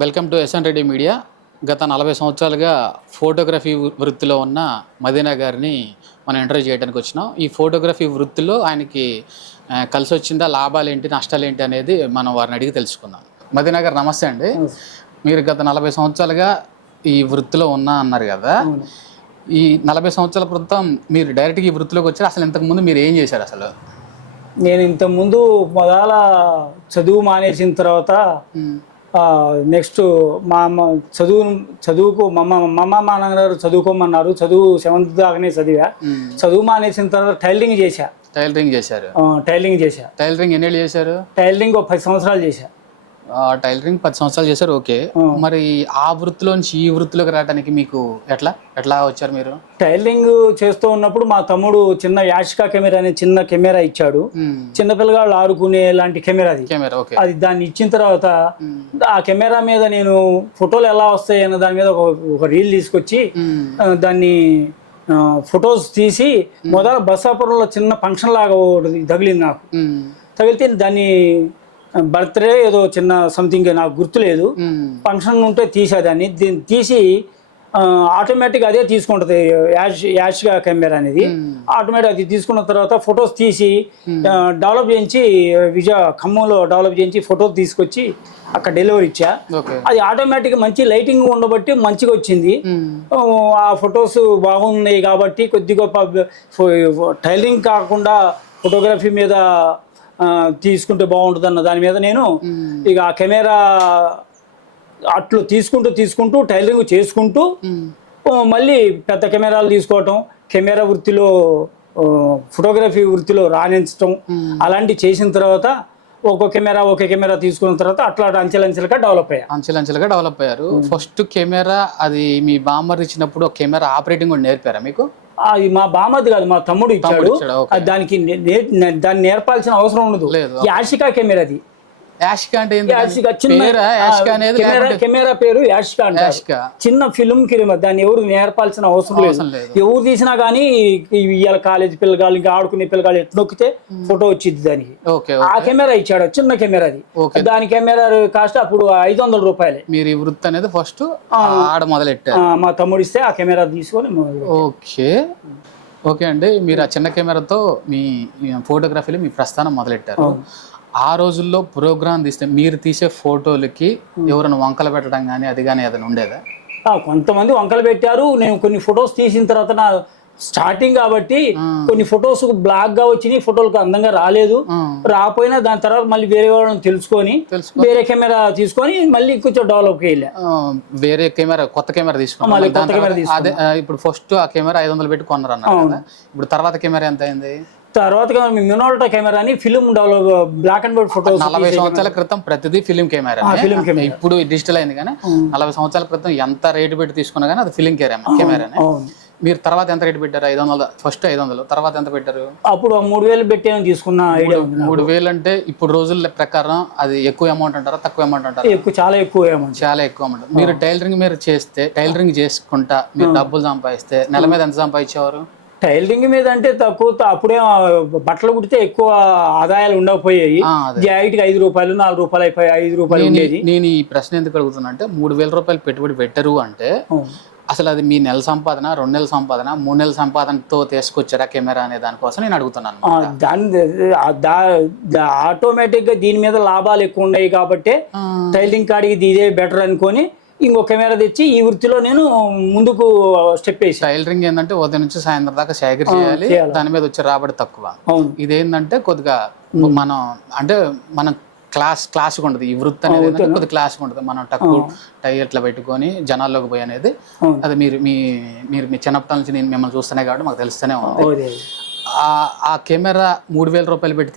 Welcome to SN Reddy media. గత 40 సంవత్సరాలుగా photography వృత్తిలో ఉన్న మదీనా గారిని మనం ఇంటర్వ్యూ చేయడానికి వచ్చినాం. ఈ ఫోటోగ్రఫీ వృత్తిలో ఆయనకి కలిసి వచ్చిందా, లాభాలు ఏంటి, నష్టాలు ఏంటి అనేది మనం వారిని అడిగి తెలుసుకుందాం. మదీనా గారు నమస్తే అండి. మీరు గత 40 సంవత్సరాలుగా ఈ వృత్తిలో అన్నారు కదా. ఈ 40 సంవత్సరాల క్రితం మీరు డైరెక్ట్గా ఈ వృత్తిలోకి వచ్చారు. అసలు ఇంతకుముందు మీరు ఏం చేశారు? అసలు నేను ఇంతకుముందు మొదల చదువు మానేసిన తర్వాత నెక్స్ట్ మా అమ్మ చదువుకు మా నాన్నగారు చదువుకోమన్నారు. చదువు 7th దాకానే చదివా. చదువు మానేసిన తర్వాత టైలరింగ్ చేశా. టైలరింగ్ చేశారు. టైలరింగ్ ఎన్నేళ్ళు చేశారు? టైలరింగ్ 10 సంవత్సరాలు చేశా. టైలరింగ్ 10 సంవత్సరాలు చేశారు. ఓకే. మరి ఆ వృత్తిలో నుంచి ఈ వృత్తిలోకి రావడానికి మీకు ఎట్లా వచ్చారు మీరు? టైలరింగ్ చేస్తూ ఉన్నప్పుడు మా తమ్ముడు చిన్న యాషికా కెమెరా అనే చిన్న కెమెరా ఇచ్చాడు. చిన్న పిల్లగాళ్ళు ఆడుకునే లాంటి కెమెరా అది. దాన్ని ఇచ్చిన తర్వాత ఆ కెమెరా మీద నేను ఫోటోలు ఎలా వస్తాయి అన్న దాని మీద ఒక రీల్ తీసుకొచ్చి దాన్ని ఫొటోస్ తీసి మొదల బస్సాపురంలో చిన్న ఫంక్షన్ లాగా తగిలింది. నాకు తగిలితే దాన్ని బర్త్డే ఏదో చిన్న సంథింగ్ నాకు గుర్తులేదు, ఫంక్షన్ ఉంటే తీసేదాన్ని. దీన్ని తీసి ఆటోమేటిక్గా అదే తీసుకుంటుంది యాష్గా కెమెరా అనేది. ఆటోమేటిక్ అది తీసుకున్న తర్వాత ఫొటోస్ తీసి డెవలప్ చేయించి ఖమ్మంలో డెవలప్ చేయించి ఫొటోస్ తీసుకొచ్చి అక్కడ డెలివరీ ఇచ్చా. అది ఆటోమేటిక్గా మంచి లైటింగ్ ఉండబట్టి మంచిగా వచ్చింది. ఆ ఫొటోస్ బాగున్నాయి కాబట్టి కొద్ది గొప్ప టైలరింగ్ కాకుండా ఫోటోగ్రఫీ మీద తీసుకుంటే బాగుంటుంది అన్న దాని మీద నేను ఇక ఆ కెమెరా అట్లు తీసుకుంటూ టైలరింగ్ చేసుకుంటూ మళ్ళీ పెద్ద కెమెరాలు తీసుకోవటం, కెమెరా వృత్తిలో ఫోటోగ్రఫీ వృత్తిలో రాణించటం అలాంటివి చేసిన తర్వాత ఒకే కెమెరా తీసుకున్న తర్వాత అట్లా అంచెలంచెలుగా డెవలప్ అయ్యారు. ఫస్ట్ కెమెరా అది మీ బామ్మర్ ఇచ్చినప్పుడు కెమెరా ఆపరేటింగ్ కూడా నేర్పారా మీకు? అది మా బామ్మది కాదు, మా తమ్ముడు ఇచ్చాడు. దానికి దాన్ని నేర్పాల్సిన అవసరం ఉండదు. యాషికా కెమెరా అది. యాషికా అంటే కెమెరా పేరు యాషికా అంటే చిన్న ఫిల్మ్ కెమెరా. దాన్ని ఎవరు నేర్పాల్సిన అవసరం లేదు. ఎవరు తీసినా కానీ ఇవాళ కాలేజీ పిల్లగాళ్ళు ఇంకా ఆడుకునే పిల్లగాళ్ళు ఎట్లా నొక్కితే ఫోటో వచ్చింది దానికి. ఆ కెమెరా ఇచ్చాడు, చిన్న కెమెరా అది. దాని కెమెరా కాస్ట్ అప్పుడు 500 రూపాయలే. మీరు ఈ వృత్తి అనేది ఫస్ట్ ఆడ మొదలెట్టారు. మా తమ్ముడు ఇస్తే ఆ కెమెరా తీసుకొని. ఓకే అండి, మీరు ఆ చిన్న కెమెరాతో మీ ఫోటోగ్రఫీలో మీ ప్రస్థానం మొదలెట్టారు. ఆ రోజుల్లో ప్రోగ్రామ్ తీస్తే మీరు తీసే ఫోటోలకి ఎవరైనా వంకలు పెట్టడం కానీ అది కానీ ఏదైనా ఉండేదా? కొంతమంది వంకలు పెట్టారు. నేను కొన్ని ఫొటోస్ తీసిన తర్వాత నా స్టార్టింగ్ కాబట్టి కొన్ని ఫొటోస్ బ్లాక్ గా వచ్చినాయి, ఫోటోలకు అందంగా రాపోయినా దాని తర్వాత మళ్ళీ వేరే వాళ్ళని తెలుసుకొని వేరే కెమెరా తీసుకొని మళ్ళీ కొంచెం డెవలప్ వెళ్ళా. వేరే కెమెరా కొత్త కెమెరా తీసుకున్నాను. అదే ఇప్పుడు ఫస్ట్ ఆ కెమెరా 500 పెట్టి కొన్నారు అన్నారు కదా. ఇప్పుడు తర్వాత కెమెరా ఎంత అయింది? తర్వాత మినోల్టా కెమెరా అని film develop black and white photos. 40 సంవత్సరాల క్రితం ప్రతిదీ ఫిల్మ్ కెమెరా. ఇప్పుడు డిజిటల్ అయింది కానీ 40 సంవత్సరాల క్రితం ఎంత రేటు పెట్టి తీసుకున్నా కానీ అది ఫిల్మ్ కెమెరా. మీరు తర్వాత ఎంత రేటు పెట్టారు? 500. ఫస్ట్ 500, తర్వాత ఎంత పెట్టారు? అప్పుడు 3000 పెట్టామని తీసుకున్న ఐడియా ఉంది. 3000 అంటే ఇప్పుడు రోజుల ప్రకారం అది ఎక్కువ అమౌంట్ అంటారా, తక్కువ అమౌంట్ అంటారా? చాలా ఎక్కువ అమౌంట్. మీరు టైలరింగ్ చేసుకుంటా మీరు డబ్బులు సంపాదిస్తే నెల మీద ఎంత సంపాదించేవారు? టైలరింగ్ మీద అంటే తక్కువ. అప్పుడే బట్టలు కుడితే ఎక్కువ ఆదాయాలు ఉండకపోయాయి. జాకెట్కి 5 రూపాయలు 4 రూపాయలు అయిపోయి 5 రూపాయలు ఉండేది. నేను ఈ ప్రశ్న ఎందుకు అడుగుతున్నా అంటే 3000 రూపాయలు పెట్టుబడి పెట్టరు అంటే అసలు అది మీ నెల సంపాదన, 2 నెలల సంపాదన, 3 నెలల సంపాదనతో తీసుకొచ్చారా కెమెరా అనే దానికోసం నేను అడుగుతున్నాను. ఆటోమేటిక్ గా దీని మీద లాభాలు ఎక్కువ ఉన్నాయి కాబట్టి టైలరింగ్ కాడికి ఇదే బెటర్ అనుకొని ఇంకో కెమెరా తెచ్చి ఈ వృత్తిలో నేను ముందుకు స్టెప్ వేసి. టైలరింగ్ ఏంటంటే ఉదయం నుంచి సాయంత్రం దాకా సేకరి చేయాలి, దాని మీద వచ్చే రాబడి తక్కువ. ఇదేంటంటే కొద్దిగా మనం క్లాస్ ఉండదు. ఈ వృత్తి అనేది కొద్దిగా క్లాస్ ఉంటుంది. మనం టై ఎట్లా పెట్టుకొని జనాల్లోకి పోయి అనేది అది మీరు మీ చిన్నప్పటి నుంచి నేను మిమ్మల్ని చూస్తూనే కాబట్టి మాకు తెలుస్తూనే ఉంది. ఆ కెమెరా 3000 రూపాయలు పెట్టి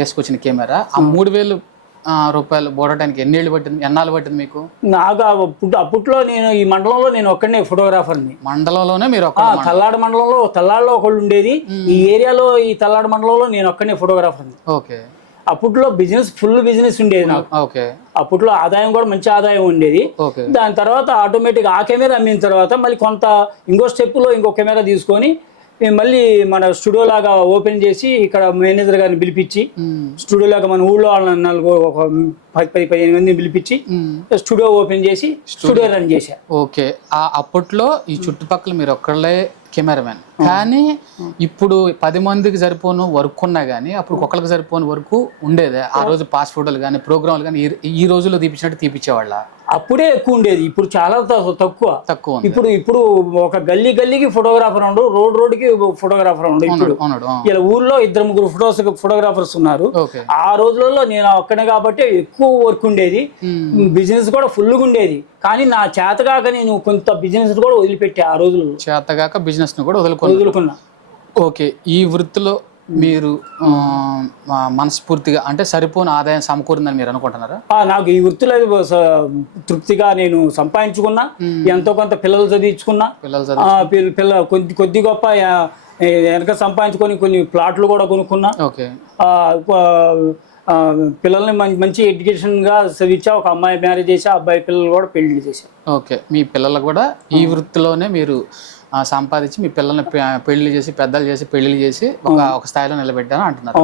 తీసుకొచ్చిన కెమెరా ఆ 3000 రూపాయలు బోడటానికి ఎన్నాళ్ళు పట్టింది మీకు? నాకు అప్పట్లో నేను ఈ మండలంలో నేను ఒక్కడనే ఫోటోగ్రాఫర్ని. మండలంలోనే మీరు? తల్లాడు మండలంలో తల్లాడులో ఒకళ్ళు ఉండేది. ఈ ఏరియాలో ఈ తల్లాడు మండలంలో నేను ఒక్కడనే ఫోటోగ్రాఫర్ని. ఓకే. అప్పట్లో ఫుల్ బిజినెస్ ఉండేది నాకు. అప్పట్లో ఆదాయం కూడా మంచి ఆదాయం ఉండేది. దాని తర్వాత ఆటోమేటిక్ ఆ కెమెరా అమ్మిన తర్వాత మళ్ళీ కొంత ఇంకో స్టెప్ లో ఇంకో కెమెరా తీసుకొని మేము మళ్ళీ మన స్టూడియో లాగా ఓపెన్ చేసి ఇక్కడ మేనేజర్ గారిని పిలిపించి స్టూడియో లాగా మన ఊళ్ళో వాళ్ళని 10-15 మందిని పిలిపించి స్టూడియో ఓపెన్ చేసి స్టూడియో రన్ చేశా. ఓకే, అప్పట్లో ఈ చుట్టుపక్కల మీరు ఒక్కళ్ళే కెమెరామెన్, కానీ ఇప్పుడు 10 మందికి సరిపోను వర్క్ ఉన్నా కానీ అప్పుడు ఒక్కరికి సరిపోని వర్క్ ఉండేది. ఆ రోజు పాస్ ఫోటోలు కానీ ప్రోగ్రాంలు కానీ ఈ రోజుల్లో తీపించినట్టు తీపించేవాళ్ళ? అప్పుడే ఎక్కువ ఉండేది, ఇప్పుడు చాలా తక్కువ. ఇప్పుడు ఒక గల్లీకి ఫోటోగ్రాఫర్ ఉండు, రోడ్డుకి ఫోటోగ్రాఫర్ ఉండు. ఇప్పుడు ఇలా ఊర్లో 2-3 ఫోటోగ్రాఫర్స్ ఉన్నారు. ఆ రోజులలో నేను ఒక్కనే కాబట్టి ఎక్కువ వర్క్ ఉండేది, బిజినెస్ కూడా ఫుల్గా ఉండేది. కానీ నా చేతగాక నేను కొంత బిజినెస్ కూడా వదిలిపెట్టా. ఆ రోజుల్లో చేతగాక బిజినెస్ కూడా వదులుకున్నా. ఓకే, ఈ వృత్తిలో మీరు మనస్ఫూర్తిగా అంటే సరిపోని ఆదాయం సమకూరిందని మీరు అనుకుంటున్నారా? నాకు ఈ వృత్తిలో తృప్తిగా నేను సంపాదించుకున్నా, ఎంతో కొంత పిల్లలు చదివించుకున్నా, కొద్ది గొప్ప వెనక సంపాదించుకొని కొన్ని ప్లాట్లు కూడా కొనుక్కున్నా. ఓకే, పిల్లల్ని మంచి ఎడ్యుకేషన్గా చదివించా. ఒక అమ్మాయి మ్యారేజ్ చేసా, అబ్బాయి పిల్లలు కూడా పెళ్లి చేశా. ఓకే, మీ పిల్లలు కూడా ఈ వృత్తిలోనే మీరు సంపాదించి మీ పిల్లల్ని పెళ్లి చేసి పెద్దలు చేసి పెళ్లిళ్ళు చేసి ఒక స్థాయిలో నిలబెట్టారని అంటున్నారు.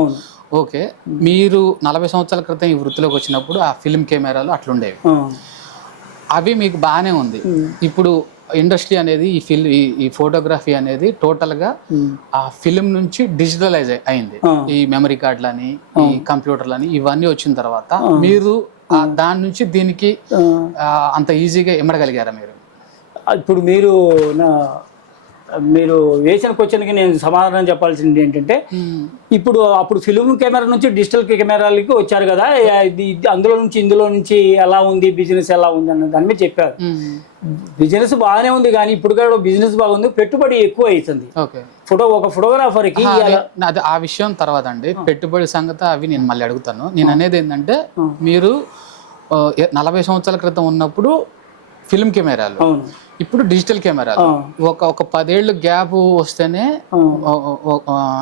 ఓకే, మీరు 40 సంవత్సరాల క్రితం ఈ వృత్తిలోకి వచ్చినప్పుడు ఆ ఫిల్మ్ కెమెరాలు అట్లుండేవి, అవి మీకు బాగానే ఉంది. ఇప్పుడు ఇండస్ట్రీ అనేది ఈ ఫోటోగ్రఫీ అనేది టోటల్గా ఆ ఫిలిం నుంచి డిజిటలైజ్ అయింది. ఈ మెమరీ కార్డులని, ఈ కంప్యూటర్లని ఇవన్నీ వచ్చిన తర్వాత మీరు దాని నుంచి దీనికి అంత ఈజీగా ఇమ్మడగలిగారా మీరు? ఇప్పుడు మీరు వేసిన క్వశ్చన్కి నేను సమాధానం చెప్పాల్సింది ఏంటంటే, అప్పుడు ఫిల్మ్ కెమెరా నుంచి డిజిటల్ కెమెరాలకి వచ్చారు కదా, ఇందులో నుంచి ఎలా ఉంది, బిజినెస్ ఎలా ఉంది అన్న దాని మీద చెప్పారు. బిజినెస్ బాగానే ఉంది, కానీ ఇప్పుడు కూడా బిజినెస్ బాగుంది, పెట్టుబడి ఎక్కువ అవుతుంది. ఒక ఫోటోగ్రాఫర్కి ఆ విషయం తర్వాత అండి, పెట్టుబడి సంగతి అవి నేను మళ్ళీ అడుగుతాను. నేను అనేది ఏంటంటే, మీరు 40 సంవత్సరాల క్రితం ఉన్నప్పుడు ఫిల్మ్ కెమెరాలు, ఇప్పుడు డిజిటల్ కెమెరాలు, ఒక 10 ఏళ్ళు గ్యాప్ వస్తేనే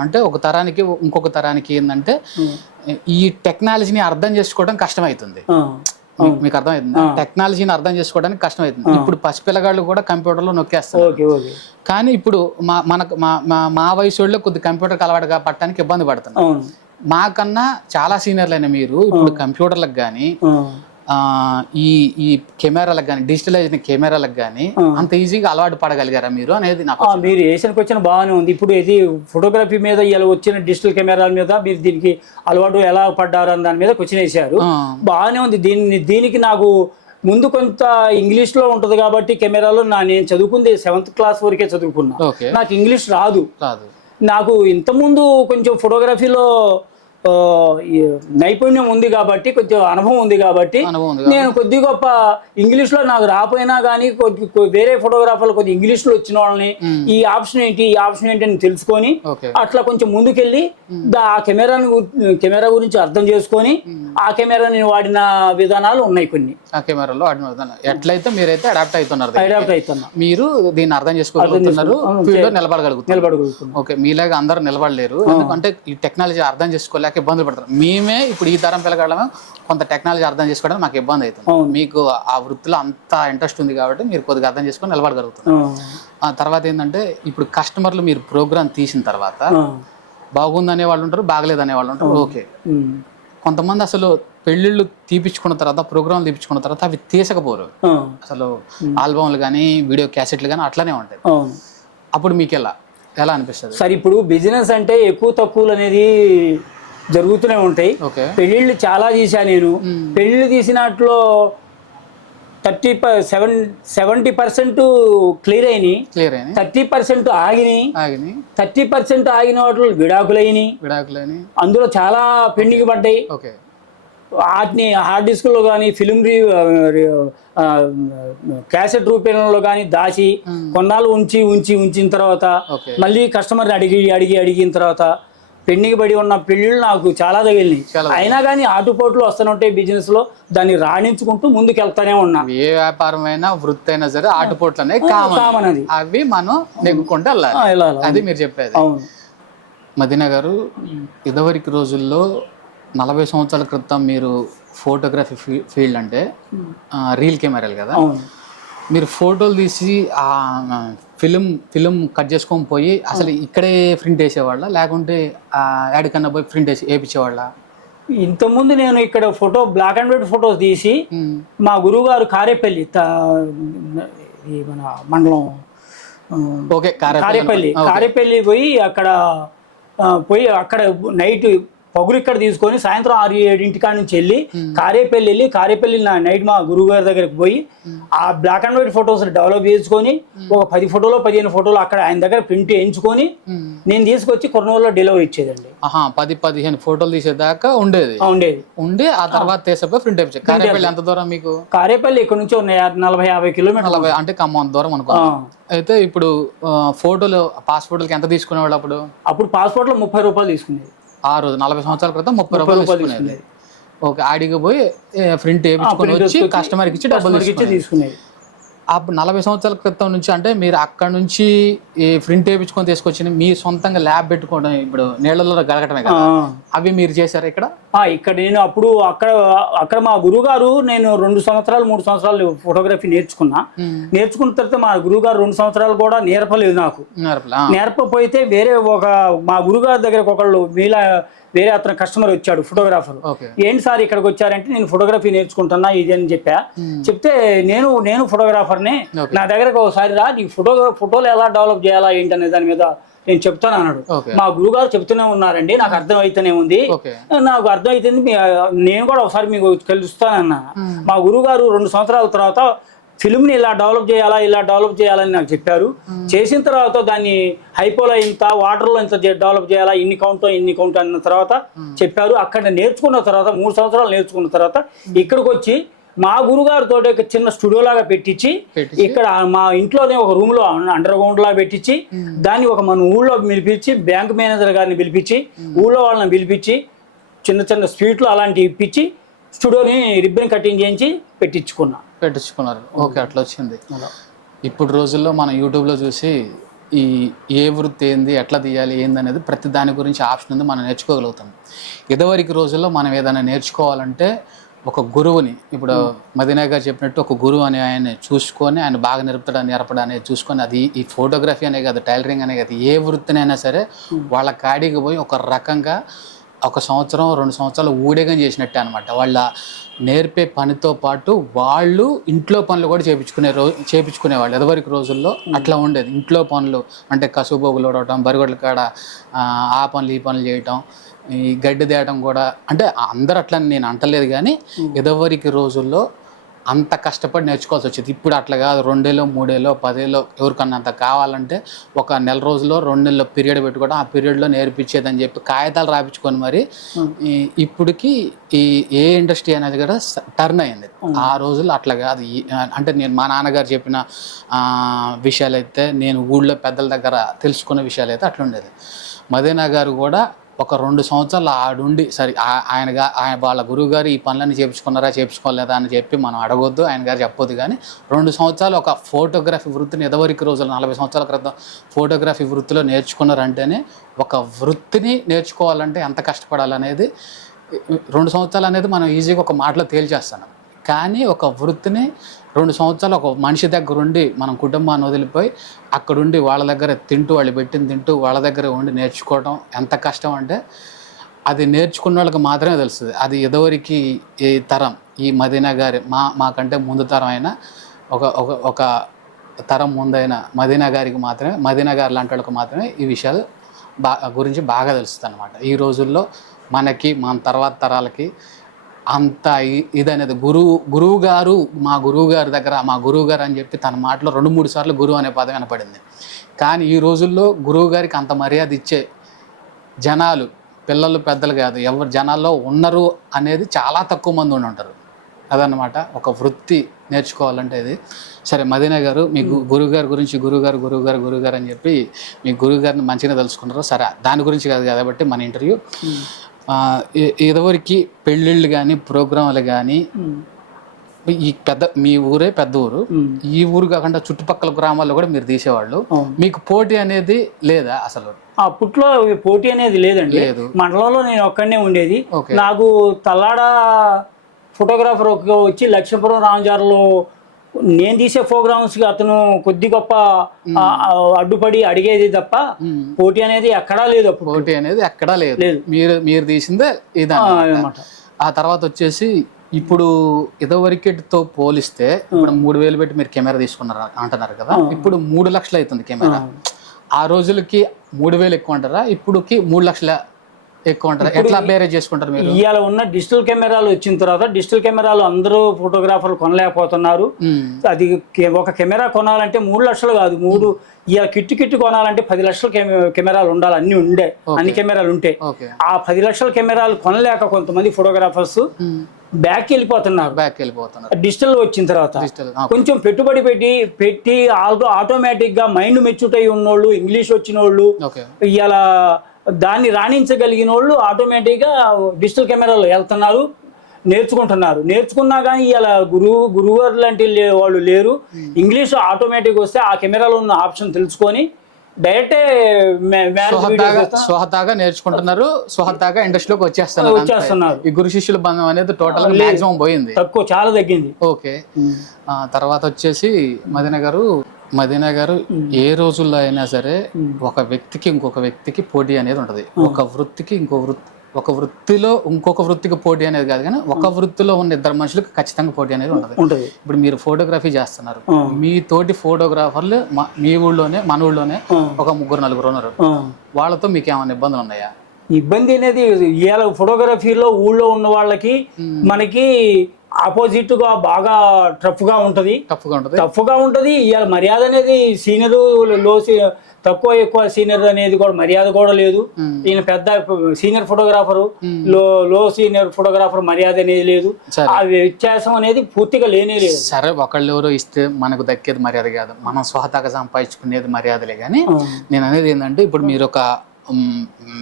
అంటే ఒక తరానికి ఇంకొక తరానికి ఏంటంటే ఈ టెక్నాలజీని అర్థం చేసుకోవడం కష్టమవుతుంది. మీకు అర్థమవుతుంది, టెక్నాలజీని అర్థం చేసుకోవడానికి కష్టమవుతుంది. ఇప్పుడు పసిపిల్లగాళ్ళు కూడా కంప్యూటర్లో నొక్కేస్తారు, కానీ ఇప్పుడు మా వయసు వాళ్ళు కొద్ది కంప్యూటర్కి అలవాటుగా పట్టడానికి ఇబ్బంది పడుతున్నారు. మాకన్నా చాలా సీనియర్లైన మీరు ఇప్పుడు కంప్యూటర్లకు కానీ ఈ కెమెరాలకు కానీ డిజిటలైజ్ కెమెరాలకు కానీ అంత ఈజీగా అలవాటు పడగలిగారా మీరు అనేది నాకు? మీరు వేసిన క్వశ్చన్ బాగానే ఉంది. ఇప్పుడు ఇది ఫోటోగ్రఫీ మీద ఇలా వచ్చిన డిజిటల్ కెమెరాల మీద మీరు దీనికి అలవాటు ఎలా పడ్డారు అని దాని మీద క్వశ్చన్ వేశారు. బాగానే ఉంది. దీనికి నాకు ముందు కొంత ఇంగ్లీష్లో ఉంటుంది కాబట్టి కెమెరాలో నేను చదువుకుంది 7th క్లాస్ వరకే చదువుకున్నా. నాకు ఇంగ్లీష్ రాదు. నాకు ఇంతకుముందు కొంచెం ఫోటోగ్రఫీలో నైపుణ్యం ఉంది కాబట్టి, కొంచెం అనుభవం ఉంది కాబట్టి నేను కొద్ది గొప్ప ఇంగ్లీష్లో నాకు రాపోయినా కానీ వేరే ఫోటోగ్రాఫర్లు కొద్ది ఇంగ్లీష్లో వచ్చిన వాళ్ళని ఈ ఆప్షన్ ఏంటి అని తెలుసుకొని అట్లా కొంచెం ముందుకెళ్ళి ఆ కెమెరా గురించి అర్థం చేసుకొని ఆ కెమెరాని వాడిన విధానాలు ఉన్నాయి కొన్ని. ఆ కెమెరాలో వాడిన విధానం ఎట్లయితే మీరైతే అడాప్ట్ అవుతున్నారు, మీరు దీన్ని అర్థం చేసుకోగలుగుతున్నారు, ఫీల్డ్లో నిలబడగలుగుతున్నారు. ఓకే, మీలాగా అందరూ నిలబడలేరు, ఎందుకంటే ఈ టెక్నాలజీ అర్థం చేసుకోలేక ఇబ్బందులు పడతారు. మేమే ఇప్పుడు ఈ తరం పిల్లగాళ్ళమే కొంత టెక్నాలజీ అర్థం చేసుకోవడం మాకు ఇబ్బంది అవుతుంది. మీకు ఆ వృత్తిలో అంత ఇంట్రెస్ట్ ఉంది కాబట్టి మీరు కొద్దిగా అర్థం చేసుకొని నిలబడగలుగుతున్నారు. ఆ తర్వాత ఏంటంటే, ఇప్పుడు కస్టమర్లు మీరు ప్రోగ్రామ్ తీసిన తర్వాత బాగుందనే వాళ్ళు ఉంటారు, బాగలేదనే వాళ్ళు ఉంటారు. ఓకే, కొంతమంది అసలు పెళ్ళిళ్ళు తీపించుకున్న తర్వాత ప్రోగ్రాంలు తీపించుకున్న తర్వాత అవి తీసకపోరు, అసలు ఆల్బమ్లు కానీ వీడియో క్యాసెట్లు కానీ అట్లానే ఉంటాయి. అప్పుడు మీకు ఎలా అనిపిస్తుంది? సరే, ఇప్పుడు బిజినెస్ అంటే ఎక్కువ తక్కువలు అనేది జరుగుతూనే ఉంటాయి. పెళ్ళిళ్ళు చాలా తీసా నేను. పెళ్ళిళ్ళు తీసినట్లో 70% క్లియర్ అయినాయి, 30% ఆగినాయి, 30% ఆగిన వాటిలో విడాకులైనవి, అందులో చాలా పెండింగ్ పడ్డాయి. వాటిని హార్డ్ డిస్క్లో కానీ ఫిల్మ్ క్యాసెట్ రూపంలో కానీ దాచి కొన్నాళ్ళు ఉంచిన తర్వాత మళ్ళీ కస్టమర్ని అడిగిన తర్వాత పెండింగ్ పడి ఉన్న పెళ్ళిళ్ళు నాకు చాలా తగిలినాయి. అయినా కానీ ఆటుపోట్లు వస్తూనే ఉంటాయి బిజినెస్ లో, దాన్ని రాణించుకుంటూ ముందుకు వెళ్తానే ఉన్నా. ఏ వ్యాపారమైనా వృత్తి అయినా సరే ఆటుపోట్లు అనేవి కామన్, అది అవి మనం నెగ్గుకుంటూ వెళ్ళాలి, అది మీరు చెప్పేది. మదీనా గారు, ఇదివరకు రోజుల్లో 40 సంవత్సరాల క్రితం మీరు ఫోటోగ్రఫీ ఫీల్డ్ అంటే రీల్ కెమెరాలు కదా, మీరు ఫోటోలు తీసి ఫిలిం కట్ చేసుకొని పోయి అసలు ఇక్కడే ప్రింట్ వేసేవాళ్ళ లేకుంటే యాడ్ కన్నా పోయి ప్రింట్ వేయించేవాళ్ళ? ఇంతకుముందు నేను ఇక్కడ బ్లాక్ అండ్ వైట్ ఫొటోస్ తీసి మా గురువు గారు కారేపల్లి మన మండలం ఓకే కారేపల్లి పోయి అక్కడ నైట్ పగులు ఇక్కడ తీసుకొని సాయంత్రం 6-7 కాడ నుంచి వెళ్ళి కారేపల్లి నైట్ మా గురువు గారి దగ్గరికి పోయి ఆ black and white photos develop చేసుకొని ఒక 10 ఫోటోలు 15 ఫోటోలు అక్కడ ఆయన దగ్గర ప్రింట్ వేయించుకొని నేను తీసుకొచ్చి కొర్నూలులో డెలివరీ ఇచ్చేదండి. 10-15 ఫోటోలు తీసేదాకా ఉండి ఆ తర్వాత ప్రింట్ అయిపోయి. కారేపల్లి ఎంత దూరం మీకు? కారేపల్లి ఇక్కడ నుంచి 40-50 కిలోమీటర్లు, అంటే ఖమ్మం దూరం అనుకో. అయితే ఇప్పుడు ఫోటోలు పాస్పోర్ట్లకి ఎంత తీసుకునేవాళ్ళు? అప్పుడు పాస్పోర్ట్ లో 30 రూపాయలు తీసుకునేది. ఆ రోజు 40 సంవత్సరాల క్రితం 30 రూపాయలు తీసుకునేది. ఓకే, ఆడికి పోయి ప్రింట్ వేయించుకొని వచ్చి కస్టమర్కి ఇచ్చి డబ్బులు తీసుకునేది. అప్పుడు 40 సంవత్సరాల క్రితం నుంచి అంటే మీరు అక్కడ నుంచి ఈ ప్రింట్ వేయించుకొని తీసుకొచ్చి మీ సొంతంగా ల్యాబ్ పెట్టుకోవడం, ఇప్పుడు నీళ్ళలో గలగటమే కదా, అవి మీరు చేశారు ఇక్కడ? ఇక్కడ నేను అప్పుడు అక్కడ మా గురువు గారు, నేను 2 సంవత్సరాలు 3 సంవత్సరాలు ఫోటోగ్రఫీ నేర్చుకున్న తర్వాత మా గురువు గారు 2 సంవత్సరాలు కూడా నేర్పలేదు నాకు. నేర్పపోతే మా గురువు గారి దగ్గరకు ఒకళ్ళు వేరే అతను కస్టమర్ వచ్చాడు, ఫోటోగ్రాఫర్. ఏంటి సార్ ఇక్కడికి వచ్చారంటే, నేను ఫోటోగ్రఫీ నేర్చుకుంటున్నా ఇది అని చెప్తే నేను ఫోటోగ్రాఫర్ని, నా దగ్గరకు ఒకసారి రా, నీ ఫోటోలు ఎలా డెవలప్ చేయాలా ఏంటనే దాని మీద నేను చెప్తాను అన్నాడు. మా గురువు గారు చెప్తూనే ఉన్నారండి, నాకు అర్థం అయితేనే ఉంది, నాకు అర్థం అవుతుంది, నేను కూడా ఒకసారి మీకు తెలుస్తానన్నా. మా గురువు గారు 2 సంవత్సరాల తర్వాత ఫిల్మ్ని ఇలా డెవలప్ చేయాలని నాకు చెప్పారు. చేసిన తర్వాత దాన్ని హైపోలో ఇంత, వాటర్లో ఇంత డెవలప్ చేయాలా, ఇన్ని కౌంట్ అన్న తర్వాత చెప్పారు. అక్కడ నేర్చుకున్న తర్వాత 3 సంవత్సరాలు నేర్చుకున్న తర్వాత ఇక్కడికి వచ్చి మా గురుగారితో చిన్న స్టూడియో లాగా పెట్టించి ఇక్కడ మా ఇంట్లోనే ఒక రూమ్ లో అండర్ గ్రౌండ్ లాగా పెట్టించి దాన్ని మన ఊళ్ళో పిలిపించి బ్యాంక్ మేనేజర్ గారిని పిలిపించి ఊళ్ళో వాళ్ళని పిలిపించి చిన్న స్వీట్లు అలాంటివి ఇప్పించి స్టూడియోని రిబ్బన్ కటింగ్ చేయించి పెట్టించుకున్నారు. ఓకే, అట్లా వచ్చింది. ఇప్పుడు రోజుల్లో మనం యూట్యూబ్లో చూసి ఏ వృత్తి ఏంది, ఎట్లా తీయాలి ఏంది అనేది ప్రతి దాని గురించి ఆప్షన్ ఉంది, మనం నేర్చుకోగలుగుతాం. ఇదివరకు రోజుల్లో మనం ఏదైనా నేర్చుకోవాలంటే ఒక గురువుని, ఇప్పుడు మదీనా గారు చెప్పినట్టు ఒక గురువు అని ఆయన చూసుకొని ఆయన బాగా నేర్పడా అనేది చూసుకొని, అది ఈ ఫోటోగ్రఫీ అనే కాదు, టైలరింగ్ అనే కాదు, ఏ వృత్తినైనా సరే వాళ్ళ కాడికి పోయి ఒక రకంగా 1 సంవత్సరం 2 సంవత్సరాలు ఊడేగం చేసినట్టే అనమాట. వాళ్ళ నేర్పే పనితో పాటు వాళ్ళు ఇంట్లో పనులు కూడా చేపించుకునేవాళ్ళు. ఎదవరికి రోజుల్లో అట్లా ఉండేది. ఇంట్లో పనులు అంటే కసుబోగులు ఓడవటం, బరిగొడ్ల కాడ ఆ పనులు ఈ పనులు చేయటం, ఈ గడ్డి తేయడం కూడా, అంటే అందరూ అట్లా నేను అంటలేదు, కానీ ఎదవరికి రోజుల్లో అంత కష్టపడి నేర్చుకోవాల్సి వచ్చేది. ఇప్పుడు అట్లా కాదు, 2 ఏళ్ళు 3 ఏళ్ళు 10 ఏళ్ళు ఎవరికన్నా అంత కావాలంటే ఒక నెల రోజుల్లో 2 నెలల పీరియడ్ పెట్టుకోవడం, ఆ పీరియడ్లో నేర్పించేదని చెప్పి కాగితాలు రాపించుకొని మరి ఇప్పటికి ఏ ఇండస్ట్రీ అనేది కూడా టర్న్ అయింది. ఆ రోజుల్లో అట్లా కాదు. అంటే నేను మా నాన్నగారు చెప్పిన విషయాలైతే, నేను ఊళ్ళో పెద్దల దగ్గర తెలుసుకున్న విషయాలైతే అట్లా ఉండేది. మదీనా గారు కూడా ఒక 2 సంవత్సరాలు ఆడుండి, సరే ఆయన వాళ్ళ గురువు గారు ఈ పనులన్నీ చేపించుకోలేదా అని చెప్పి మనం అడగొద్దు, ఆయన గారు చెప్పొద్దు. కానీ 2 సంవత్సరాలు ఒక ఫోటోగ్రఫీ వృత్తిని ఎదవరికి రోజులు 40 సంవత్సరాల క్రితం ఫోటోగ్రఫీ వృత్తిలో నేర్చుకున్నారంటేనే, ఒక వృత్తిని నేర్చుకోవాలంటే ఎంత కష్టపడాలనేది 2 సంవత్సరాలు అనేది మనం ఈజీగా ఒక మాటలో తేల్చేస్తున్నాం. కానీ ఒక వృత్తిని 2 సంవత్సరాలు ఒక మనిషి దగ్గర ఉండి, మనం కుటుంబాన్ని వదిలిపోయి అక్కడుండి వాళ్ళ దగ్గర వాళ్ళు పెట్టింది తింటూ వాళ్ళ దగ్గర ఉండి నేర్చుకోవడం ఎంత కష్టం అంటే, అది నేర్చుకున్న వాళ్ళకి మాత్రమే తెలుస్తుంది. అది ఎదవరికి ఈ తరం, ఈ మదీనా గారి మాకంటే ముందు తరం అయినా ఒక తరం ముందైన మదీనా గారికి మాత్రమే, మదీనా గారు లాంటి వాళ్ళకి మాత్రమే ఈ విషయాలు గురించి బాగా తెలుస్తుంది అనమాట. ఈ రోజుల్లో మనకి మన తర్వాత తరాలకి అంత ఇదనేది గురువు గారు, మా గురువు గారి దగ్గర మా గురువు గారు అని చెప్పి తన మాటలో 2-3 సార్లు గురువు అనే పదం వినపడింది. కానీ ఈ రోజుల్లో గురువు గారికి అంత మర్యాద ఇచ్చే జనాలు, పిల్లలు పెద్దలు కాదు, ఎవరు జనాల్లో ఉన్నారు అనేది చాలా తక్కువ మంది ఉంటారు. అదన్నమాట ఒక వృత్తి నేర్చుకోవాలంటే ఇది. సరే మదీనా గారు, మీ గురువుగారి గురించి గురువుగారు అని చెప్పి మీ గురువుగారిని మంచిగా తెలుసుకున్నారు. సరే దాని గురించి కాదు కాబట్టి మన ఇంటర్వ్యూ. ఇదివరకు పెళ్ళిళ్ళు కానీ ప్రోగ్రాంలు కానీ మీ ఊరే పెద్ద ఊరు, ఈ ఊరు కాకుండా చుట్టుపక్కల గ్రామాల్లో కూడా మీరు తీసేవాళ్ళు. మీకు పోటీ అనేది లేదా అసలు? అప్పట్లో పోటీ అనేది లేదండి. మండలంలో నేను ఒక్కడనే ఉండేది. నాకు తల్లాడ ఫోటోగ్రాఫర్ వచ్చి లక్ష్మీపురం రామజార్లో నేను తీసే ప్రోగ్రామ్స్ కి అతను కొద్ది గొప్ప అడ్డుపడి అడిగేది తప్ప పోటీ అనేది ఎక్కడా లేదు. అప్పుడు పోటీ అనేది ఎక్కడా లేదు. మీరు తీసిందే ఇదన్నమాట. ఆ తర్వాత వచ్చేసి ఇప్పుడు ఇదివరకెటితో పోలిస్తే ఇప్పుడు 3,000 పెట్టి మీరు కెమెరా తీసుకున్నారు అంటున్నారు కదా, ఇప్పుడు 3 లక్షలు అవుతుంది కెమెరా. ఆ రోజులకి 3,000 ఎక్కువ అంటారా, ఇప్పుడుకి 3 లక్షల ఎక్కువ అంటారా? ఎట్లా బేరేజ్ చేసుకుంటారు మీరు? ఇవాళ ఉన్న డిజిటల్ కెమెరాలు వచ్చిన తర్వాత డిజిటల్ కెమెరాలు అందరూ ఫోటోగ్రాఫర్లు కొనలేకపోతున్నారు. అది ఒక కెమెరా కొనాలంటే 3 లక్షలు కాదు, ఇవాళ కిట్టు కొనాలంటే 10 లక్షల కెమెరాలు ఉండాలి. అన్ని కెమెరాలు ఉంటే ఆ 10 లక్షల కెమెరాలు కొనలేక కొంతమంది ఫోటోగ్రాఫర్స్ బ్యాక్ వెళ్ళిపోతున్నారు. డిజిటల్ వచ్చిన తర్వాత కొంచెం పెట్టుబడి పెట్టి ఆటోమేటిక్ గా మైండ్ మెచ్యూర్ అయి ఉన్నోళ్ళు, ఇంగ్లీష్ వచ్చిన వాళ్ళు, ఇవాళ దాన్ని రాణించగలిగిన వాళ్ళు ఆటోమేటిక్ గా డిజిటల్ కెమెరాలు వెళ్తున్నారు, నేర్చుకున్నా కానీ ఇలా గురువు లాంటి వాళ్ళు లేరు. ఇంగ్లీష్ ఆటోమేటిక్ వస్తే ఆ కెమెరాలో ఉన్న ఆప్షన్ తెలుసుకొని డైరెక్టే స్వహతాగా నేర్చుకుంటున్నారు, స్వహతాగా ఇండస్ట్రీలోకి వచ్చేస్తున్నారు. ఈ గురు శిష్యుల బంధం అనేది టోటల్ గా మాక్సిమం పోయింది, తక్కువ, చాలా తగ్గింది. ఓకే. తర్వాత వచ్చేసి మదీనా గారు ఏ రోజుల్లో అయినా సరే ఒక వ్యక్తికి ఇంకొక వ్యక్తికి పోటీ అనేది ఉంటది. ఒక వృత్తిలో ఇంకొక వృత్తికి పోటీ అనేది కాదు, కానీ ఒక వృత్తిలో ఉన్న ఇద్దరు మనుషులకు ఖచ్చితంగా పోటీ అనేది ఉంటది. ఇప్పుడు మీరు ఫోటోగ్రఫీ చేస్తున్నారు, మీ తోటి ఫోటోగ్రాఫర్లు మీ ఊళ్ళోనే మన ఊళ్ళోనే ఒక 3-4 ఉన్నారు. వాళ్ళతో మీకు ఏమైనా ఇబ్బందులు ఉన్నాయా? ఇబ్బంది అనేది ఇవాళ ఫోటోగ్రఫీలో ఊళ్ళో ఉన్న వాళ్ళకి మనకి ఆపోజిట్ గా బాగా టఫ్ గా ఉంటది. ఇవాళ మర్యాద అనేది సీనియర్ తక్కువ ఎక్కువ సీనియర్ అనేది కూడా మర్యాద కూడా లేదు. ఈయన పెద్ద సీనియర్ ఫోటోగ్రాఫరు, లో సీనియర్ ఫోటోగ్రాఫర్ మర్యాద అనేది లేదు. ఆ వ్యత్యాసం అనేది పూర్తిగా లేనే లేదు. సరే, ఒకళ్ళు ఎవరో ఇస్తే మనకు దక్కేది మర్యాద కాదు, మనం స్వహతాగా సంపాదించుకునేది మర్యాదలే. కానీ నేను అనేది ఏంటంటే, ఇప్పుడు మీరు ఒక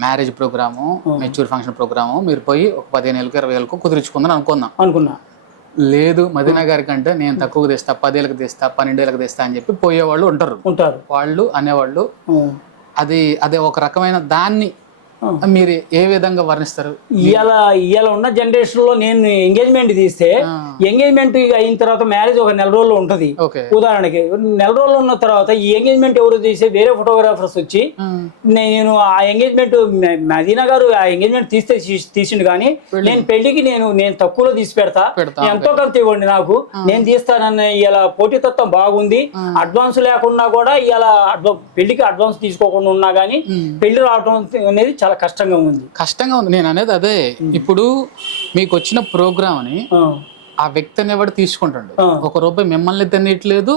marriage programme, mature function programme మీరు పోయి ఒక 15,000 20,000 కుదిరించుకుందని అనుకున్నా. లేదు, మదీనా గారి కంటే నేను తక్కువ తెస్తా, 10,000 తెస్తా, 12,000 తెస్తా అని చెప్పి పోయేవాళ్ళు ఉంటారు. వాళ్ళు అనేవాళ్ళు అదే ఒక రకమైన దాన్ని మీరు ఏ విధంగా వర్ణిస్తారు? ఇవాళ ఉన్న జనరేషన్ లో నేను ఎంగేజ్మెంట్ తీస్తే ఎంగేజ్మెంట్ అయిన తర్వాత మ్యారేజ్ ఒక 4 రోజుల్లో ఉంటది. ఉదాహరణకి 4 రోజులు ఉన్న తర్వాత ఈ ఎంగేజ్మెంట్ ఎవరు తీసే వేరే ఫోటోగ్రాఫర్స్ వచ్చి నేను ఆ ఎంగేజ్మెంట్ మదీనా గారు ఆ ఎంగేజ్మెంట్ తీసిండు, కానీ నేను పెళ్లికి నేను తక్కువలో తీసి పెడతా, ఎంతో ఖర్చు ఇవ్వండి నాకు, నేను తీస్తానన్న ఇలా పోటీతత్వం బాగుంది. అడ్వాన్స్ లేకుండా కూడా ఇలా పెళ్లికి అడ్వాన్స్ తీసుకోకుండా ఉన్నా కానీ పెళ్లి రావడం అనేది చాలా కష్టంగా ఉంది. నేను అనేది అదే, ఇప్పుడు మీకు వచ్చిన ప్రోగ్రామ్ అని ఆ వ్యక్తిని ఎవరు తీసుకుంటాడు, ₹1 మిమ్మల్ని తినట్లేదు,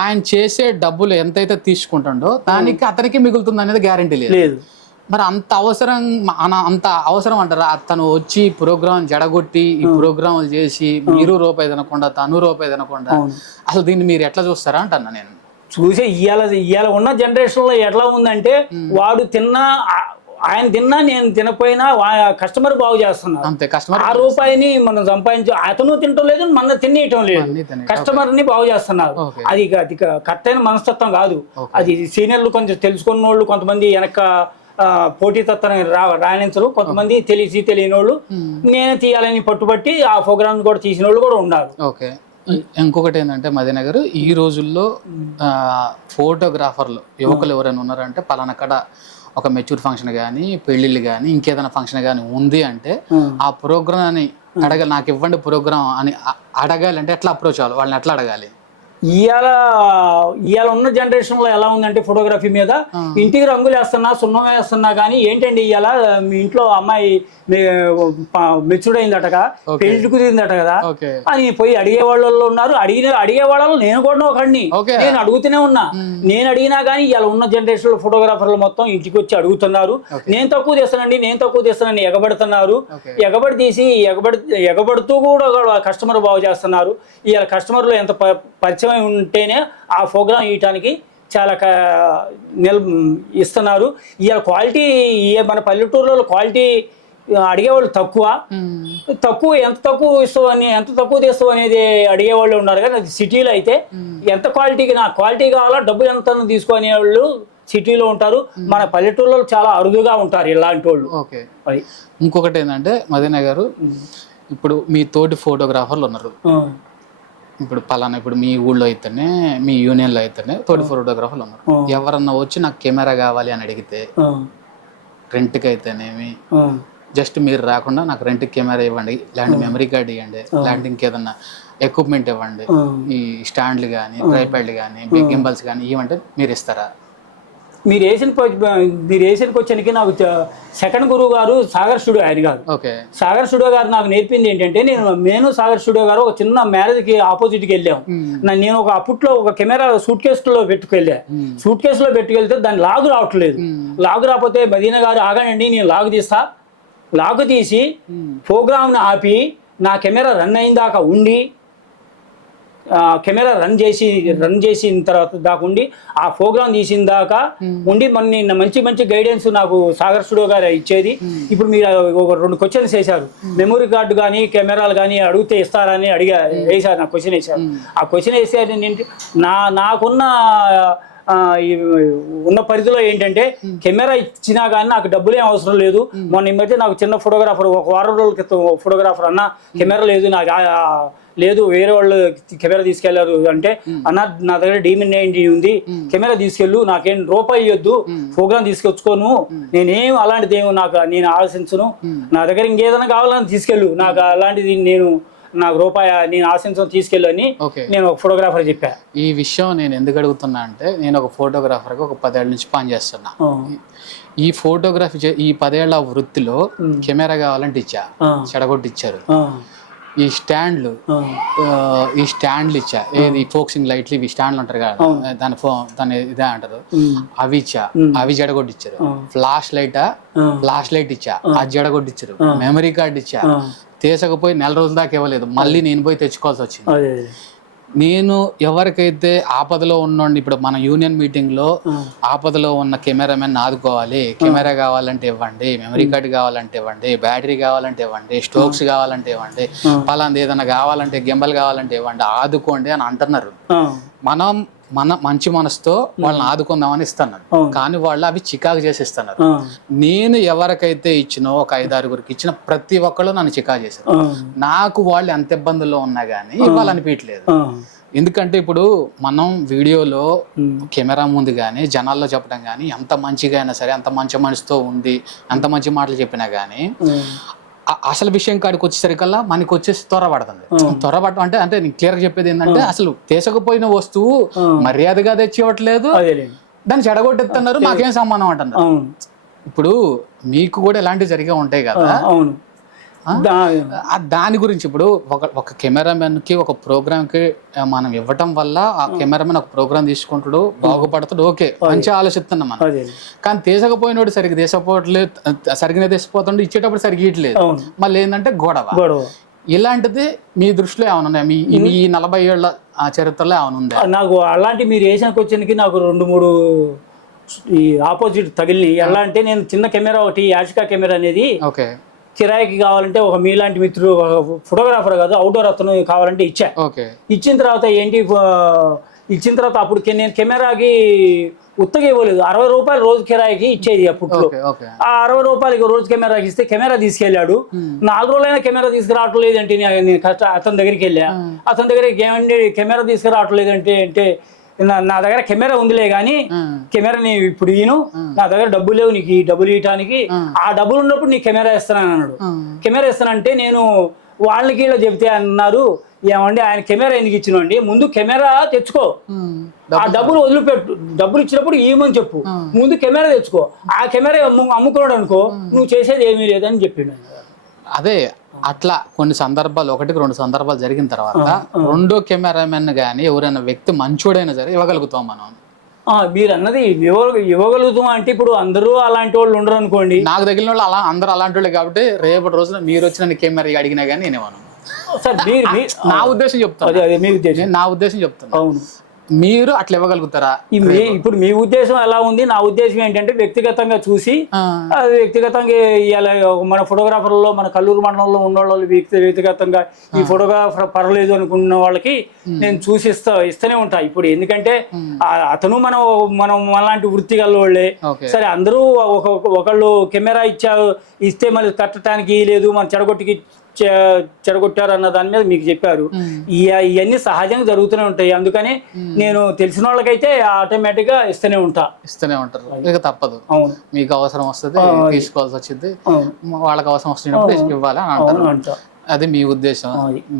ఆయన చేసే డబ్బులు ఎంతైతే తీసుకుంటాడో దానికి అతనికి మిగులుతుంది అనేది గ్యారంటీ లేదు. మరి అంత అవసరం అంటారా? అతను వచ్చి ప్రోగ్రామ్ జడగొట్టి ఈ ప్రోగ్రాములు చేసి మీరు రూపాయి తినకుండా తను రూపాయి తినకుండా, అసలు దీన్ని మీరు ఎట్లా చూస్తారా అంటున్నా నేను. చూసే ఇవాళ ఉన్న జనరేషన్ లో ఎట్లా ఉందంటే, వాడు ఆయన తిన్నా నేను తినపోయినా కస్టమర్ బాగు చేస్తున్నారు. ఆ రూపాయిని మనం సంపాదించి అతను తినటం లేదు, మన తినేయటం లేదు, కస్టమర్ ని బాగు చేస్తున్నారు. అది కరెక్ట్ అయిన మనస్తత్వం కాదు. అది సీనియర్లు కొంచెం తెలుసుకున్న వాళ్ళు కొంతమంది వెనక పోటీతత్వాన్ని రాణించరు, కొంతమంది తెలియని వాళ్ళు నేనే తీయాలని పట్టుబట్టి ఆ ప్రోగ్రామ్ కూడా తీసిన వాళ్ళు కూడా ఉన్నారు. ఇంకొకటి ఏంటంటే, మదీనా గారు ఈ రోజుల్లో ఫోటోగ్రాఫర్లు యువకులు ఎవరైనా ఉన్నారంటే, పలానా కడ ఒక మెచ్యూర్ ఫంక్షన్ కానీ, పెళ్లిళ్ళు కానీ, ఇంకేదైనా ఫంక్షన్ కానీ ఉంది అంటే ఆ ప్రోగ్రామ్ని నాకు ఇవ్వండి ప్రోగ్రామ్ అని అడగాలంటే ఎట్లా అప్రోచ్ అవ్వాలి, వాళ్ళని ఎట్లా అడగాలి? ఇవాళ ఉన్న జనరేషన్ లో ఎలా ఉందంటే, ఫోటోగ్రఫీ మీద ఇంటికి రంగులు వేస్తున్నా, సున్నం వేస్తున్నా కానీ ఏంటండి ఇవాళ మీ ఇంట్లో అమ్మాయి మెచ్యూర్డ్ అయిందటగా, పెళ్లి కుదిరిందట కదా అని పోయి అడిగే వాళ్ళు ఉన్నారు. అడిగే వాళ్ళలో నేను కూడా ఒకడిని, నేను అడుగుతూనే ఉన్నా. నేను అడిగినా కానీ ఇవాళ ఉన్న జనరేషన్ లో ఫోటోగ్రాఫర్లు మొత్తం ఇంటికి వచ్చి అడుగుతున్నారు. నేను తక్కువ చేస్తానని ఎగబడుతున్నారు. ఎగబడుతూ కూడా కస్టమర్ బాగు చేస్తున్నారు. ఇవాళ కస్టమర్లు ఎంత పరిచయం ఉంటేనే ఆ ప్రోగ్రామ్ ఇవ్వటానికి చాలా ఇస్తున్నారు. ఇవాళ క్వాలిటీ మన పల్లెటూరులో క్వాలిటీ అడిగేవాళ్ళు ఎంత తక్కువ తీస్తావు అనేది అడిగేవాళ్ళు ఉన్నారు. కానీ అది సిటీలో అయితే ఎంత నాకు క్వాలిటీ కావాలా, డబ్బులు ఎంత తీసుకునే వాళ్ళు సిటీలో ఉంటారు. మన పల్లెటూరులో చాలా అరుదుగా ఉంటారు ఇలాంటి వాళ్ళు. ఇంకొకటి ఏంటంటే, మదీనా గారు ఇప్పుడు మీ తోటి ఫోటోగ్రాఫర్లు ఉన్నారు, ఇప్పుడు పలానా ఇప్పుడు మీ ఊళ్ళో అయితేనే మీ యూనియన్లో అయితేనే తోటి ఫోటోగ్రాఫర్లు ఉన్నారు. ఎవరన్నా వచ్చి నాకు కెమెరా కావాలి అని అడిగితే రెంట్కి అయితేనేమి జస్ట్ మీరు రాకుండా నాకు రెంట్కి కెమెరా ఇవ్వండి, ఇలాంటి మెమరీ కార్డ్ ఇవ్వండి, ఇలాంటి ఇంకేదన్నా ఎక్విప్మెంట్ ఇవ్వండి, ఈ స్టాండ్లు కానీ ట్రైపాడ్లు కానీ బిగ్ గింబల్స్ కానీ ఇవ్వంటే మీరు ఇస్తారా? మీరు ఏషియన్ క్వశ్చన్కి నాకు సెకండ్ గురువు గారు సాగర్ స్టూడియో ఆయన గారు. ఓకే. సాగర్ స్టూడియో గారు నాకు నేర్పింది ఏంటంటే, నేను సాగర్ స్టూడియో గారు ఒక చిన్న మ్యారేజ్కి ఆపోజిట్కి వెళ్ళాము. నేను అప్పట్లో ఒక కెమెరా సూట్ కేసులో పెట్టుకెళ్ళా. సూట్ కేసులో పెట్టుకెళ్తే దాని లాగు రావట్లేదు. లాగు రాకపోతే మదీనా గారు ఆగండి నేను లాగు తీస్తా, లాగు తీసి ప్రోగ్రామ్ని ఆపి నా కెమెరా రన్ అయిన దాకా ఉండి కెమెరా రన్ చేసిన తర్వాత దాకా ఉండి ఆ ప్రోగ్రామ్ తీసిన దాకా ఉండి మంచి మంచి గైడెన్స్ నాకు సాగర్ స్టూడియో గారు ఇచ్చేది. ఇప్పుడు మీరు ఒక 2 క్వశ్చన్స్ వేశారు, మెమరీ కార్డు కానీ కెమెరాలు కానీ అడిగితే ఇస్తారని వేశారు, నాకు క్వశ్చన్ వేశారు. ఆ క్వశ్చన్ వేసేది ఏంటంటే నాకున్న ఉన్న పరిధిలో ఏంటంటే కెమెరా ఇచ్చినా కానీ నాకు డబ్బులేం అవసరం లేదు. మొన్న ఈ మధ్య నాకు చిన్న ఫోటోగ్రాఫర్ ఒక వారం రోజుల క్రితం ఫోటోగ్రాఫర్ అన్న కెమెరా లేదు నాకు లేదు వేరే వాళ్ళు కెమెరా తీసుకెళ్లారు అంటే, అన్న నా దగ్గర D90 ఉంది, కెమెరా తీసుకెళ్ళు, నాకేం రూపాయి ఇవ్వద్దు, ప్రోగ్రామ్ తీసుకొచ్చుకోను, నేనేం అలాంటిది ఏమో నేను ఆలోచించను, నా దగ్గర ఇంకేదైనా కావాలని తీసుకెళ్ళు, నాకు అలాంటిది నాకు రూపాయి నేను ఆశించను తీసుకెళ్ళు అని నేను ఒక ఫోటోగ్రాఫర్ చెప్పా. ఈ విషయం నేను ఎందుకు అడుగుతున్నా అంటే, నేను ఒక ఫోటోగ్రాఫర్గా ఒక 10 ఏళ్ళ నుంచి పనిచేస్తున్నా. ఈ ఫోటోగ్రఫీ ఈ 10 ఏళ్ల వృత్తిలో కెమెరా కావాలంటే ఇచ్చా, చెడగొట్టిచ్చారు. ఈ స్టాండ్లు ఇచ్చా, ఏది ఫోక్సింగ్ లైట్లు ఇవి స్టాండ్లు ఉంటారు కదా, దాని ఇదే అంటారు, అవి ఇచ్చా, అవి జడగొట్టిచ్చారు. ఫ్లాష్ లైట్ ఇచ్చా, అది జడగొట్టిచ్చారు. మెమరీ కార్డ్ ఇచ్చా, తీసకపోయి 4 రోజుల దాకా ఇవ్వలేదు, మళ్ళీ నేను పోయి తెచ్చుకోవాల్సి వచ్చింది. నేను ఎవరికైతే ఆపదలో ఉన్నోండి, ఇప్పుడు మన యూనియన్ మీటింగ్ లో ఆపదలో ఉన్న కెమెరామెన్ ఆదుకోవాలి, కెమెరా కావాలంటే ఇవ్వండి, మెమరీ కార్డ్ కావాలంటే ఇవ్వండి, బ్యాటరీ కావాలంటే ఇవ్వండి, స్టోక్స్ కావాలంటే ఇవ్వండి, పలాంది ఏదైనా కావాలంటే గింబల్ కావాలంటే ఇవ్వండి, ఆదుకోండి అని అంటున్నారు. మన మంచి మనసుతో వాళ్ళని ఆదుకుందామని ఇస్తున్నారు, కానీ వాళ్ళు అవి చికాకు చేసి ఇస్తున్నారు. నేను ఎవరికైతే ఇచ్చినో ఒక 5-6 ఇచ్చిన ప్రతి ఒక్కళ్ళు నన్ను చికాకు చేశారు. నాకు వాళ్ళు ఎంత ఇబ్బందుల్లో ఉన్నా కానీ ఇవ్వాలనిపించలేదు. ఎందుకంటే ఇప్పుడు మనం వీడియోలో కెమెరా ముందు కానీ జనాల్లో చెప్పడం కానీ ఎంత మంచిగా అయినా సరే, ఎంత మంచి మనసుతో ఉంది, ఎంత మంచి మాటలు చెప్పినా కానీ అసలు విషయం కాడికి వచ్చేసరికల్లా మనకి వచ్చేసి త్వరపడుతుంది. త్వరపడటం అంటే నేను క్లియర్గా చెప్పేది ఏంటంటే, అసలు తీసుకుపోయిన వస్తువు మర్యాదగా తెచ్చివ్వట్లేదు, దాన్ని చెడగొట్టేస్తున్నారు, మాకేం సంబంధం అంటున్నారు. ఇప్పుడు మీకు కూడా ఇలాంటివి జరిగే ఉంటాయి కదా. దాని గురించి ఇప్పుడు ఒక కెమెరామెన్ కి ఒక ప్రోగ్రామ్ కి మనం ఇవ్వటం వల్ల ఆ కెమెరామెన్ ఒక ప్రోగ్రామ్ తీసుకుంటాడు, బాగుపడతాడు, ఓకే, మంచిగా ఆలోచిస్తున్నాం మనం. కానీ తీసకపోయినోడు సరిగ్గా తీసపోవట్లేదు, సరిగ్గా తీసిపోతుండే, ఇచ్చేటప్పుడు సరిగ్గా ఇట్లేదు, మళ్ళీ ఏంటంటే గొడవ. ఇలాంటిది మీ దృష్టిలో ఏమైనా ఉన్నాయి? మీ 40 ఏళ్ల చరిత్రలో ఏమైనా ఉందా? నాకు అలాంటి మీరు వేసిన క్వశ్చన్కి నాకు 2-3 ఈ ఆపోజిట్ తగిలినాయి. ఎలా అంటే, నేను చిన్న కెమెరా ఒకటి యాషికా కెమెరా అనేది కిరాయికి కావాలంటే ఒక మీలాంటి మిత్రుడు ఫోటోగ్రాఫర్ కాదు, అవుట్డోర్ అతను కావాలంటే ఇచ్చా. ఇచ్చిన తర్వాత ఇచ్చిన తర్వాత అప్పుడు నేను కెమెరాకి ఉత్తగా ఇవ్వలేదు, 60 రూపాయలు రోజు కిరాయికి ఇచ్చేది అప్పట్లో. ఆ 60 రూపాయలకి రోజు కెమెరాకి ఇస్తే కెమెరా తీసుకెళ్ళాడు. 4 రోజులైనా కెమెరా తీసుకురావట్లేదు అంటే నేను అతని దగ్గరికి వెళ్ళా. అతని దగ్గరికి ఏమండి కెమెరా తీసుకురావట్లేదు అంటే నా దగ్గర కెమెరా ఉందిలే కానీ కెమెరా నేను ఇప్పుడు ఈను, నా దగ్గర డబ్బులు లేవు, నీకు ఈ డబ్బులు ఇవ్వటానికి, ఆ డబ్బులు ఉన్నప్పుడు నీకు కెమెరా ఇస్తానని అన్నాడు. కెమెరా ఇస్తానంటే నేను వాళ్ళకి ఇలా చెప్తే అన్నారు, ఏమండి ఆయన కెమెరా ఎందుకు ఇచ్చినండి, ముందు కెమెరా తెచ్చుకో, ఆ డబ్బులు వదిలిపెట్టు, డబ్బులు ఇచ్చినప్పుడు ఏమని చెప్పు, ముందు కెమెరా తెచ్చుకో, ఆ కెమెరా అమ్ముకున్నాడు అనుకో నువ్వు చేసేది ఏమీ లేదని చెప్పిండు. అదే అట్లా కొన్ని సందర్భాలు, 1-2 సందర్భాలు జరిగిన తర్వాత రెండో కెమెరామెన్ కానీ ఎవరైనా వ్యక్తి మంచోడైనా సరే ఇవ్వగలుగుతాం మనం. మీరు అన్నది ఇవ్వగలుగుతాం అంటే, ఇప్పుడు అందరూ అలాంటి వాళ్ళు ఉండరు అనుకోండి. నాకు తగిలిన వాళ్ళు అందరూ అలాంటి వాళ్ళే కాబట్టి రేపటి రోజున మీరు వచ్చిన కెమెరా అడిగినా కానీ నేనేమను. నా ఉద్దేశం చెప్తాను, నా ఉద్దేశం చెప్తాను. అవును, మీరు అట్లా ఇవ్వగలుగుతారా? ఇప్పుడు మీ ఉద్దేశం ఎలా ఉంది, నా ఉద్దేశం ఏంటంటే వ్యక్తిగతంగా చూసి వ్యక్తిగతంగా మన ఫోటోగ్రాఫర్లో మన కల్లూరు మండలంలో ఉన్న వాళ్ళు వ్యక్తిగతంగా ఈ ఫోటోగ్రాఫర్ పర్లేదు అనుకున్న వాళ్ళకి నేను చూసి ఇస్తూనే ఉంటా. ఇప్పుడు ఎందుకంటే అతను మనం అలాంటి వృత్తి గల వాళ్ళే. సరే, అందరూ ఒకళ్ళు కెమెరా ఇస్తే మళ్ళీ కట్టడానికి లేదు, మన చెడగొట్టికి చెడగొట్టారు అన్న దాని మీద మీకు చెప్పారు. ఇవన్నీ సహజంగా జరుగుతూనే ఉంటాయి. అందుకని నేను తెలిసిన వాళ్ళకైతే ఆటోమేటిక్ గా ఇస్తూనే ఉంటారు. ఇక తప్పదు. అవును, మీకు అవసరం వస్తుంది తీసుకోవాల్సి వచ్చింది, వాళ్ళకి అవసరం వస్తున్నప్పుడు ఇవ్వాలి అని అంటారు. అది మీ ఉద్దేశం.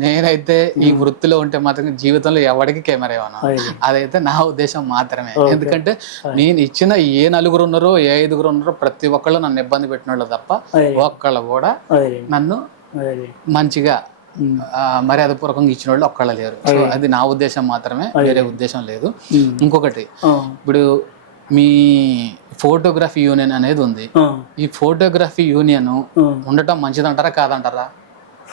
నేనైతే ఈ వృత్తిలో ఉంటే మాత్రం జీవితంలో ఎవరికి కెమెరా ఇవ్వను. అదైతే నా ఉద్దేశం మాత్రమే. ఎందుకంటే నేను ఇచ్చిన ఏ నలుగురు ఉన్నారో ఏ 5గురు ఉన్నారో ప్రతి ఒక్కళ్ళు నన్ను ఇబ్బంది పెట్టిన వాళ్ళు తప్ప ఒక్కళ్ళు కూడా నన్ను మంచిగా మర్యాదపూర్వకంగా ఇచ్చిన వాళ్ళు ఒక్కళ్ళు లేరు. సో అది నా ఉద్దేశం మాత్రమే, వేరే ఉద్దేశం లేదు. ఇంకొకటి, ఇప్పుడు మీ ఫోటోగ్రఫీ యూనియన్ అనేది ఉంది. ఈ ఫోటోగ్రఫీ యూనియన్ ఉండటం మంచిదంటారా కాదంటారా?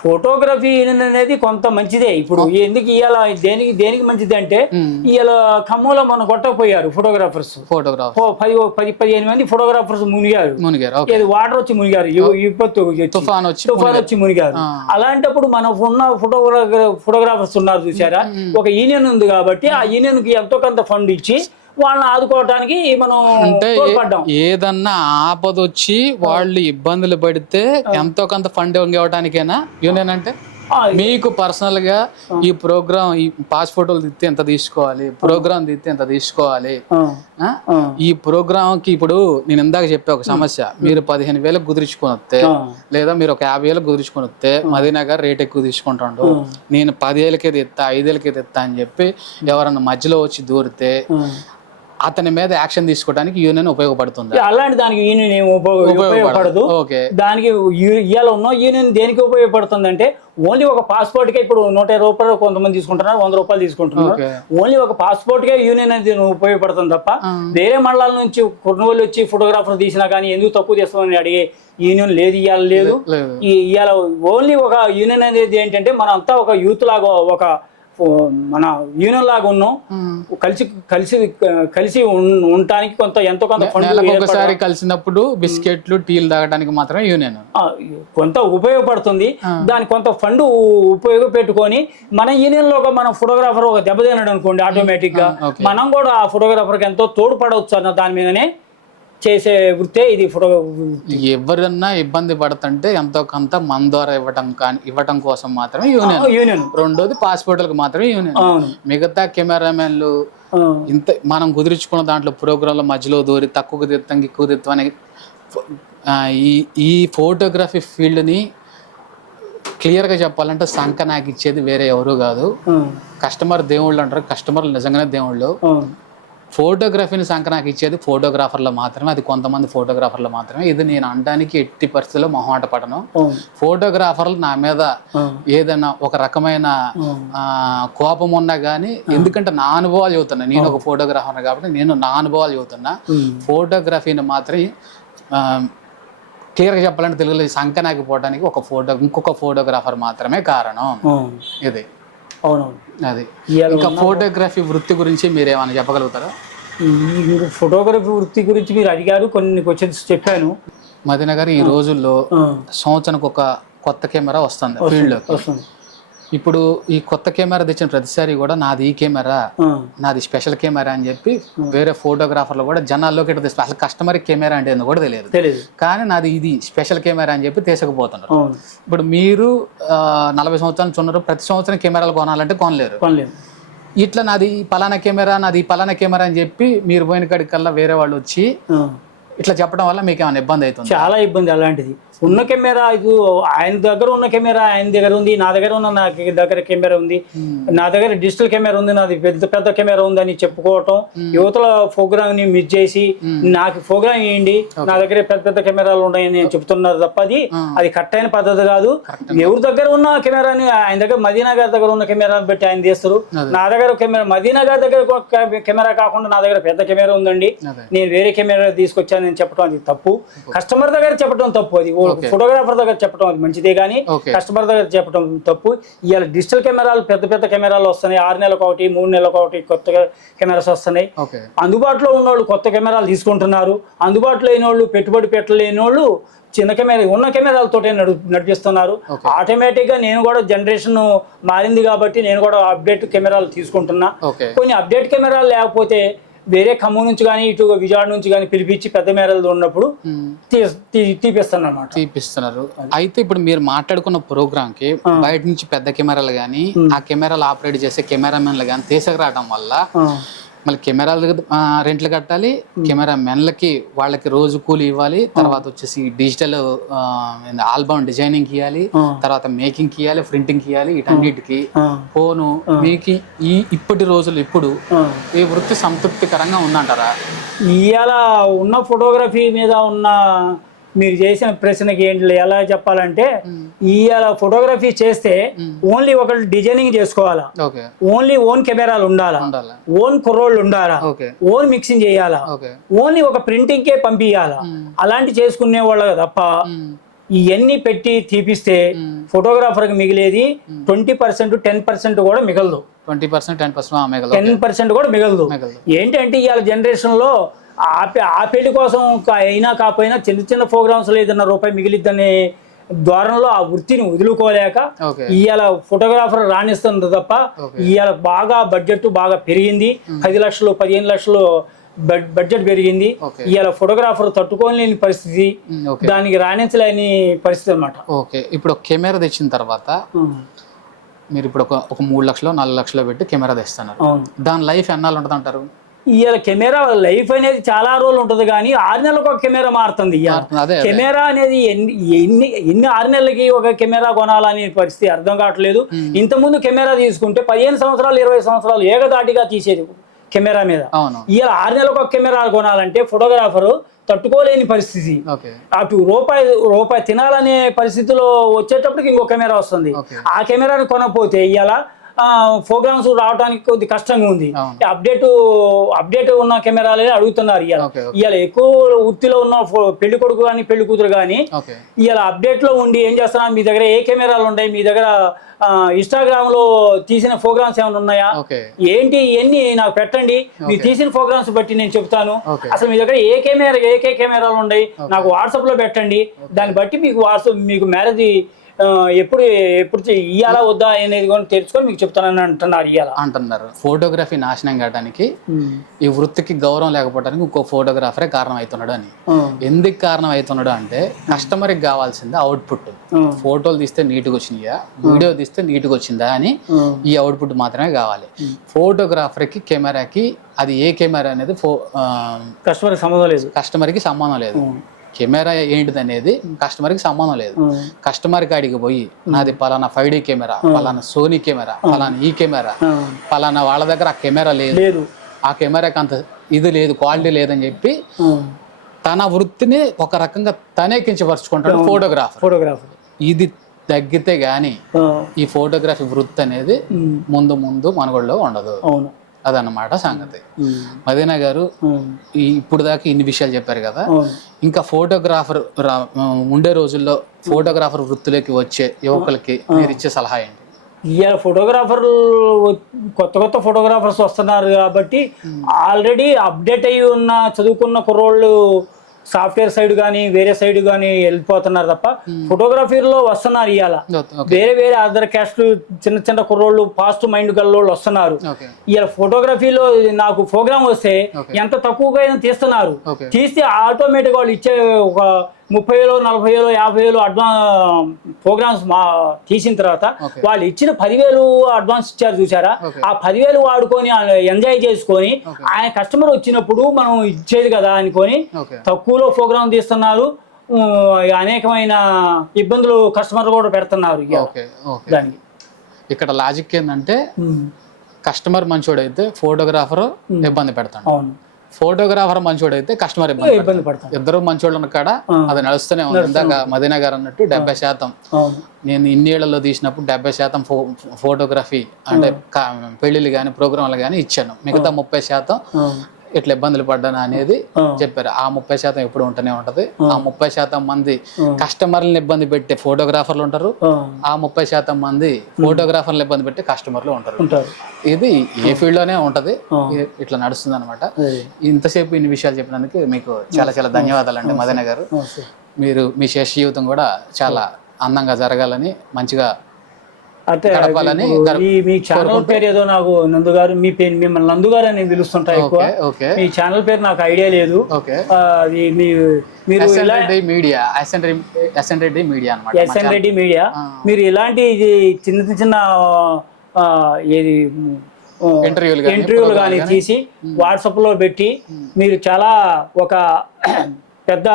ఫోటోగ్రఫీ అనేది కొంత మంచిదే. ఇప్పుడు ఎందుకు ఇవాళ దేనికి మంచిది అంటే, ఇవాళ ఖమ్మంలో మనం కొట్టకపోయారు ఫోటోగ్రాఫర్స్ 10-15 మంది ఫోటోగ్రాఫర్స్ మునిగారు. వాటర్ వచ్చి మునిగారు, విపత్తు తుఫాన్ వచ్చి మునిగారు. అలాంటప్పుడు మనం ఉన్న ఫోటోగ్రాఫర్స్ ఉన్నారు చూసారా, ఒక యూనియన్ ఉంది కాబట్టి ఆ యూనియన్ కి ఎంతో కొంత ఫండ్ ఇచ్చి వాళ్ళని ఆదుకోవడానికి మనం తోడ్పడ్డాం. ఏదన్నా ఆపదొచ్చి వాళ్ళు ఇబ్బందులు పడితే ఎంతో కొంత ఫండ్ ఇవ్వడానికేనా యూనియన్ అంటే? మీకు పర్సనల్ గా ఈ ప్రోగ్రామ్, ఈ పాస్ ఫోటోలు తీస్తే ఎంత తీసుకోవాలి, ప్రోగ్రామ్ తీస్తే ఎంత తీసుకోవాలి, ఈ ప్రోగ్రామ్ కి ఇప్పుడు నేను ఇందాక చెప్పే ఒక సమస్య, మీరు 15,000 కుదిరించుకొని వస్తే లేదా మీరు ఒక 50,000 కుదిరించుకొని వస్తే మదీనగర్ రేట్ ఎక్కువ తీసుకుంటాడు, నేను 10,000కే తెస్తా 5,000కే తెస్తా అని చెప్పి ఎవరన్నా మధ్యలో వచ్చి దూరితే అతని మీద యాక్షన్ తీసుకోవడానికి యూనియన్ ఉపయోగపడుతుంది. అలాంటి దానికి యూనియన్ ఏమి ఉపయోగపడదు. దానికి ఇవాళ ఉన్న యూనియన్ దేనికి ఉపయోగపడుతుంది అంటే, ఓన్లీ ఒక పాస్పోర్ట్ కే ఇప్పుడు 120 రూపాయలు కొంతమంది తీసుకుంటున్నారు, 100 రూపాయలు తీసుకుంటున్నారు. ఓన్లీ ఒక పాస్పోర్ట్ కే యూనియన్ అనేది ఉపయోగపడుతుంది తప్ప వేరే మండలాల నుంచి కొనుగోలు వచ్చి ఫోటోగ్రాఫర్ తీసినా కానీ ఎందుకు తక్కువ చేస్తామని అడిగే యూనియన్ లేదు, ఇవాళ లేదు. ఇవాళ ఓన్లీ ఒక యూనియన్ అనేది ఏంటంటే, మనం అంతా ఒక యూత్ లాగా, ఒక మన యూనియన్ లాగా ఉన్నాం, కలిసి ఉండటానికి కొంత ఎంతో కొంత ఫండ్ ఒకసారి కలిసినప్పుడు బిస్కెట్లు టీలు తాగడానికి మాత్రమే యూనియన్ కొంత ఉపయోగపడుతుంది. దానికి కొంత ఫండ్ ఉపయోగపెట్టుకొని మన యూనియన్ లో మనం ఫోటోగ్రాఫర్ ఒక దెబ్బతిన్నాడు అనుకోండి, ఆటోమేటిక్ గా మనం కూడా ఆ ఫోటోగ్రాఫర్ కి ఎంతో తోడ్పడవచ్చు అన్న దాని మీదనే చేసే వృత్తే ఇది. ఫోటో ఎవరన్నా ఇబ్బంది పడుతుంటే ఎంతో కొంత మన ద్వారా ఇవ్వటం కోసం మాత్రమే యూనియన్. రెండోది పాస్పోర్ట్లకు మాత్రమే యూనియన్. మిగతా కెమెరామెన్లు ఇంత మనం కుదిరించుకున్న దాంట్లో ప్రోగ్రాంల మధ్యలో దూరి తక్కువ తెత్తం ఎక్కువ తెత్తం అని ఈ ఫోటోగ్రఫీ ఫీల్డ్ని క్లియర్గా చెప్పాలంటే సంఖ నాకు ఇచ్చేది వేరే ఎవరు కాదు, కస్టమర్ దేవుళ్ళు అంటారు. కస్టమర్లు నిజంగానే దేవుళ్ళు. ఫోటోగ్రఫీని సంఖ నాకు ఇచ్చేది ఫోటోగ్రాఫర్లు మాత్రమే, అది కొంతమంది ఫోటోగ్రాఫర్లు మాత్రమే. ఇది నేను అనడానికి ఎట్టి పరిస్థితుల్లో మొహమాట పడను. ఫోటోగ్రాఫర్లు నా మీద ఏదైనా ఒక రకమైన కోపం ఉన్నా కానీ, ఎందుకంటే నా అనుభవాలు చెబుతున్నా, నేను ఒక ఫోటోగ్రాఫర్ కాబట్టి నేను నా అనుభవాలు చెబుతున్నా. ఫోటోగ్రఫీని మాత్రం క్లియర్గా చెప్పాలంటే తెలుగులో సంఖ నాకిపోవడానికి ఇంకొక ఫోటోగ్రాఫర్ మాత్రమే కారణం. ఇది అది. ఇంకా ఫోటోగ్రఫీ వృత్తి గురించి మీరేమైనా చెప్పగలుగుతారా? ఫోటోగ్రఫీ వృత్తి గురించి మీరు అడిగారు, కొన్ని క్వశ్చన్స్ చెప్పాను. మదీనగర్ ఈ రోజుల్లో సంవత్సరానికి ఒక కొత్త కెమెరా వస్తుంది ఫీల్డ్ లో. ఇప్పుడు ఈ కొత్త కెమెరా తెచ్చిన ప్రతిసారి కూడా నాది ఈ కెమెరా, నాది స్పెషల్ కెమెరా అని చెప్పి వేరే ఫోటోగ్రాఫర్లు కూడా జనాల్లోకి అసలు కస్టమర్ కెమెరా అంటే కూడా తెలియదు, కానీ నాది ఇది స్పెషల్ కెమెరా అని చెప్పి తీసుకుపోతున్నారు. ఇప్పుడు మీరు 40 సంవత్సరాల నుంచి ఉన్నారు, ప్రతి సంవత్సరం కెమెరాలు కొనాలంటే కొనలేరు. ఇట్లా నాది పలానా కెమెరా, నాది పలానా కెమెరా అని చెప్పి మీరు పోయిన కాడికల్లా వేరే వాళ్ళు వచ్చి ఇట్లా చెప్పడం వల్ల మీకు ఏమైనా ఇబ్బంది అవుతుంది? చాలా ఇబ్బంది. అలాంటిది ఉన్న కెమెరా, ఇది ఆయన దగ్గర ఉన్న కెమెరా ఆయన దగ్గర ఉంది, నా దగ్గర ఉన్న నా దగ్గర కెమెరా ఉంది, నా దగ్గర డిజిటల్ కెమెరా ఉంది, నాది పెద్ద కెమెరా ఉంది అని చెప్పుకోవటం, యువతల ప్రోగ్రామ్ ని మిస్ చేసి నాకు ప్రోగ్రామ్ ఇవ్వండి, నా దగ్గర పెద్ద కెమెరాలు ఉన్నాయని నేను చెప్తున్నారు తప్ప అది కరెక్ట్ అయిన పద్ధతి కాదు. ఎవరి దగ్గర ఉన్న కెమెరాని, ఆయన దగ్గర మదీనా గారి దగ్గర ఉన్న కెమెరాని పెట్టి ఆయన తీస్తారు. నా దగ్గర కెమెరా, మదీనా గారి దగ్గర కెమెరా కాకుండా నా దగ్గర పెద్ద కెమెరా ఉందండి, నేను వేరే కెమెరా తీసుకొచ్చాను నేను చెప్పడం అది తప్పు. కస్టమర్ దగ్గర చెప్పడం తప్పు. అది ఫోటోగ్రాఫర్ దగ్గర చెప్పడం అది మంచిదే కానీ కస్టమర్ దగ్గర చెప్పడం తప్పు. ఇవాళ డిజిటల్ కెమెరాలు పెద్ద కెమెరాలు వస్తున్నాయి, 6 నెలలకు ఒకటి 3 నెలలకు ఒకటి కొత్త కెమెరాస్ వస్తున్నాయి. అందుబాటులో ఉన్నవాళ్ళు కొత్త కెమెరాలు తీసుకుంటున్నారు, అందుబాటులో లేని వాళ్ళు, పెట్టుబడి పెట్టలేని వాళ్ళు చిన్న కెమెరా ఉన్న కెమెరాలతోటే నడిపిస్తున్నారు. ఆటోమేటిక్ గా నేను కూడా జనరేషన్ మారింది కాబట్టి నేను కూడా అప్డేట్ కెమెరాలు తీసుకుంటున్నా. కొన్ని అప్డేట్ కెమెరాలు లేకపోతే వేరే ఖమ్మం నుంచి కానీ ఇటు విజయవాడ నుంచి కానీ పిలిపించి పెద్ద మేరలు ఉన్నప్పుడు తీపిస్తాను అన్నమాట. తీపిస్తున్నారు. అయితే ఇప్పుడు మీరు మాట్లాడుకున్న ప్రోగ్రామ్ కి బయట నుంచి పెద్ద కెమెరాలు కానీ ఆ కెమెరాలు ఆపరేట్ చేసే కెమెరామెన్లు కానీ తీసుకురావడం వల్ల మళ్ళీ కెమెరాలు రెంట్లు కట్టాలి, కెమెరా మెన్లకి వాళ్ళకి రోజు కూలి ఇవ్వాలి, తర్వాత వచ్చేసి డిజిటల్ ఆల్బమ్ డిజైనింగ్ ఇవ్వాలి, తర్వాత మేకింగ్ ఇవ్వాలి, ప్రింటింగ్ ఇవ్వాలి, వీటన్నిటికి ఫోను మీకు ఇప్పటి రోజులు ఇప్పుడు ఈ వృత్తి సంతృప్తికరంగా ఉందంటారా? ఇవాళ ఉన్న ఫోటోగ్రఫీ మీద ఉన్న మీరు చేసిన ప్రశ్నకి ఏంటి ఎలా చెప్పాలంటే, ఇవాళ ఫోటోగ్రఫీ చేస్తే ఓన్లీ ఒకళ్ళు డిజైనింగ్ చేసుకోవాలా, ఓన్లీ ఓన్ కెమెరాలు ఉండాలా, ఓన్ కుర్రోళ్ళు ఉండాలా, ఓన్ మిక్సింగ్ చేయాలా, ఓన్లీ ఒక ప్రింటింగ్ కే పంపించాలా, అలాంటి చేసుకునే వాళ్ళు తప్ప ఇవన్నీ పెట్టి తీపిస్తే ఫోటోగ్రాఫర్కి మిగిలేది 20%, 10% కూడా మిగలదు. 20%, 10% కూడా మిగలదు. ఏంటంటే ఇవాళ జనరేషన్లో ఆ పెళ్లి కోసం అయినా కాకపోయినా చిన్న చిన్న ప్రోగ్రామ్స్ లో ఏదన్నా రూపాయి మిగిలిద్దనే ద్వారంలో ఆ వృత్తిని వదులుకోలేక ఇవాళ ఫోటోగ్రాఫర్ రాణిస్తుంది తప్ప ఇవాళ బాగా బడ్జెట్ బాగా పెరిగింది. 10 లక్షలు 15 లక్షలు బడ్జెట్ పెరిగింది. ఇవాళ ఫోటోగ్రాఫర్ తట్టుకోలేని పరిస్థితి, దానికి రాణించలేని పరిస్థితి అన్నమాట. ఓకే, ఇప్పుడు కెమెరా తెచ్చిన తర్వాత మీరు ఇప్పుడు ఒక 3 లక్షలు 4 లక్షలు పెట్టి కెమెరా తెస్తున్నారు. దాని లైఫ్ ఎన్నాళ్ళు ఉంటుంది అంటారు? ఇవాళ కెమెరా లైఫ్ అనేది చాలా రోజులు ఉంటుంది, కానీ 6 నెలలకు ఒక కెమెరా మారుతుంది. కెమెరా అనేది ఎన్ని 6 నెలలకి ఒక కెమెరా కొనాలనే పరిస్థితి అర్థం కావట్లేదు. ఇంతకుముందు కెమెరా తీసుకుంటే 15 సంవత్సరాలు 20 సంవత్సరాలు ఏకదాటిగా తీసేది కెమెరా మీద. ఇవాళ 6 నెలలకు ఒక కెమెరా కొనాలంటే ఫోటోగ్రాఫర్ తట్టుకోలేని పరిస్థితి. అటు రూపాయి తినాలనే పరిస్థితిలో వచ్చేటప్పటికి ఇంకో కెమెరా వస్తుంది. ఆ కెమెరాని కొనకపోతే ఇవాళ ప్రోగ్రామ్స్ రావడానికి కొద్ది కష్టంగా ఉంది. అప్డేట్ ఉన్న కెమెరాలే అడుగుతున్నారు. ఇవాళ ఎక్కువ వృత్తిలో ఉన్న పెళ్లి కొడుకు కానీ పెళ్లి కూతురు కానీ ఇవాళ అప్డేట్ లో ఉండి ఏం చేస్తున్నా, మీ దగ్గర ఏ కెమెరాలు ఉన్నాయి, మీ దగ్గర ఇన్స్టాగ్రామ్ లో తీసిన ప్రోగ్రామ్స్ ఏమైనా ఉన్నాయా, ఏంటి ఇవన్నీ నాకు పెట్టండి, మీరు తీసిన ప్రోగ్రామ్స్ బట్టి నేను చెప్తాను. అసలు మీ దగ్గర ఏ కెమెరాలు ఉన్నాయి నాకు వాట్సాప్ లో పెట్టండి, దాన్ని బట్టి మీకు మ్యారేజ్ ఎప్పుడు ఇయ్యాలా వద్దా అనేది కూడా తెలుసుకొని మీకు చెప్తానని అంటున్నారు. ఫోటోగ్రఫీ నాశనం కావడానికి ఈ వృత్తికి గౌరవం లేకపోవడానికి ఇంకో ఫోటోగ్రాఫరే కారణం అవుతున్నాడు అని. ఎందుకు కారణం అవుతున్నాడు అంటే కస్టమర్కి కావాల్సింది అవుట్పుట్. ఫోటోలు తీస్తే నీట్గా వచ్చినాయా, వీడియో తీస్తే నీట్గా వచ్చిందా అని ఈ అవుట్పుట్ మాత్రమే కావాలి. ఫోటోగ్రాఫర్కి కెమెరాకి అది ఏ కెమెరా అనేది కస్టమర్కి సంబంధం లేదు. కెమెరా ఏంటిది అనేది కస్టమర్కి సంబంధం లేదు. కస్టమర్ కాడికి పోయి నాది పలానా 5D కెమెరా, పలానా సోనీ కెమెరా, పలానా ఈ కెమెరా, పలానా వాళ్ళ దగ్గర ఆ కెమెరా లేదు, ఆ కెమెరాకి అంత ఇది లేదు, క్వాలిటీ లేదని చెప్పి తన వృత్తిని ఒక రకంగా తనే కించపరుచుకుంటాడు ఫోటోగ్రాఫర్. ఇది తగ్గితే గానీ ఈ ఫోటోగ్రఫీ వృత్తి అనేది ముందు మనుగడలో ఉండదు. అదన్నమాట సంగతి. మదీనా గారు ఇప్పుడు దాకా ఇన్ని విషయాలు చెప్పారు కదా, ఇంకా ఫోటోగ్రాఫర్ ఉండే రోజుల్లో ఫోటోగ్రాఫర్ వృత్తిలోకి వచ్చే యువకులకి మీరు ఇచ్చే సలహా ఏంటి? ఇవాళ కొత్త ఫోటోగ్రాఫర్స్ వస్తున్నారు కాబట్టి ఆల్రెడీ అప్డేట్ అయ్యి ఉన్న చదువుకున్న కుర్రోళ్ళు సాఫ్ట్వేర్ సైడ్ కానీ వేరే సైడ్ కానీ వెళ్ళిపోతున్నారు తప్ప ఫోటోగ్రఫీలో వస్తున్నారు. ఇవాళ వేరే అదర్ క్యాస్ట్ చిన్న కుర్రోళ్ళు ఫాస్ట్ మైండ్ గల్లోళ్ళు వస్తున్నారు. ఇవాళ ఫోటోగ్రఫీలో నాకు ప్రోగ్రామ్ వస్తే ఎంత తక్కువగా తీస్తున్నారు. తీస్తే ఆటోమేటిక్ వాళ్ళు ఇచ్చే ఒక 30,000, 40,000, 50,000 అడ్వాన్స్ ప్రోగ్రామ్స్ తీసిన తర్వాత వాళ్ళు ఇచ్చిన 10,000 అడ్వాన్స్ ఇచ్చారు చూసారా, ఆ 10,000 వాడుకొని ఎంజాయ్ చేసుకొని ఆయన కస్టమర్ వచ్చినప్పుడు మనం ఇచ్చేది కదా అనుకొని తక్కువలో ప్రోగ్రామ్ తీస్తున్నారు. అనేకమైన ఇబ్బందులు కస్టమర్ కూడా పెడుతున్నారు. దానికి ఇక్కడ లాజిక్ ఏంటంటే కస్టమర్ మంచోడైతే ఫోటోగ్రాఫర్ ఇబ్బంది పెడతాడు, ఫోటోగ్రాఫర్ మంచోడు అయితే కస్టమర్ ఇబ్బంది పడతారు. ఇద్దరు మంచోళ్ళు ఉన్న కాడ అది నడుస్తూనే ఉంది. ఇందాక మదీనా గారు అన్నట్టు 70% నేను ఇన్నేళ్లలో తీసినప్పుడు 70% ఫోటోగ్రఫీ అంటే పెళ్లిళ్ళు కానీ ప్రోగ్రాంలు కానీ ఇచ్చాను, మిగతా 30% ఇట్లా ఇబ్బందులు పడ్డాను అనేది చెప్పారు. ఆ 30% ఎప్పుడు ఉంటూనే ఉంటది. ఆ 30% మంది కస్టమర్లను ఇబ్బంది పెట్టే ఫోటోగ్రాఫర్లు ఉంటారు, ఆ 30% మంది ఫోటోగ్రాఫర్లు ఇబ్బంది పెట్టే కస్టమర్లు ఉంటారు. ఇది ఏ ఫీల్డ్ లోనే ఉంటది, ఇట్లా నడుస్తుంది అనమాట. ఇంతసేపు ఇన్ని విషయాలు చెప్పినందుకు మీకు చాలా చాలా ధన్యవాదాలు అండి మదీనా గారు. మీరు మీ శేష జీవితం కూడా చాలా అందంగా జరగాలని మంచిగా అంటే గడపాలని మీ ఛానల్ పేరు ఏదో నాకు నందు గారు మిమ్మల్ని నందు గారు అని పిలుస్తుంటా ఎక్కువ. మీ ఛానల్ పేరు నాకు ఐడియా లేదు. అది మీరు మీడియా ఎస్ఎన్ రెడ్డి మీడియా అన్నమాట. ఎస్ఎన్ రెడ్డి మీడియా. మీరు ఇలాంటి చిన్న చిన్న ఏది ఇంటర్వ్యూలు కానీ తీసి వాట్సాప్ లో పెట్టి మీరు చాలా ఒక పెద్ద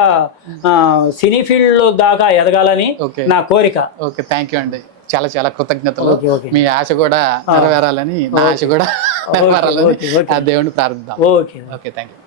సినీ ఫీల్డ్ లో దాకా ఎదగాలని నా కోరిక. ఓకే, థ్యాంక్ యూ అండి. చాలా చాలా కృతజ్ఞతలు. మీ ఆశ కూడా నెరవేరాలని, నా ఆశ కూడా నెరవేరాలని ఆ దేవుడిని ప్రార్థిద్దాం. Okay, thank you.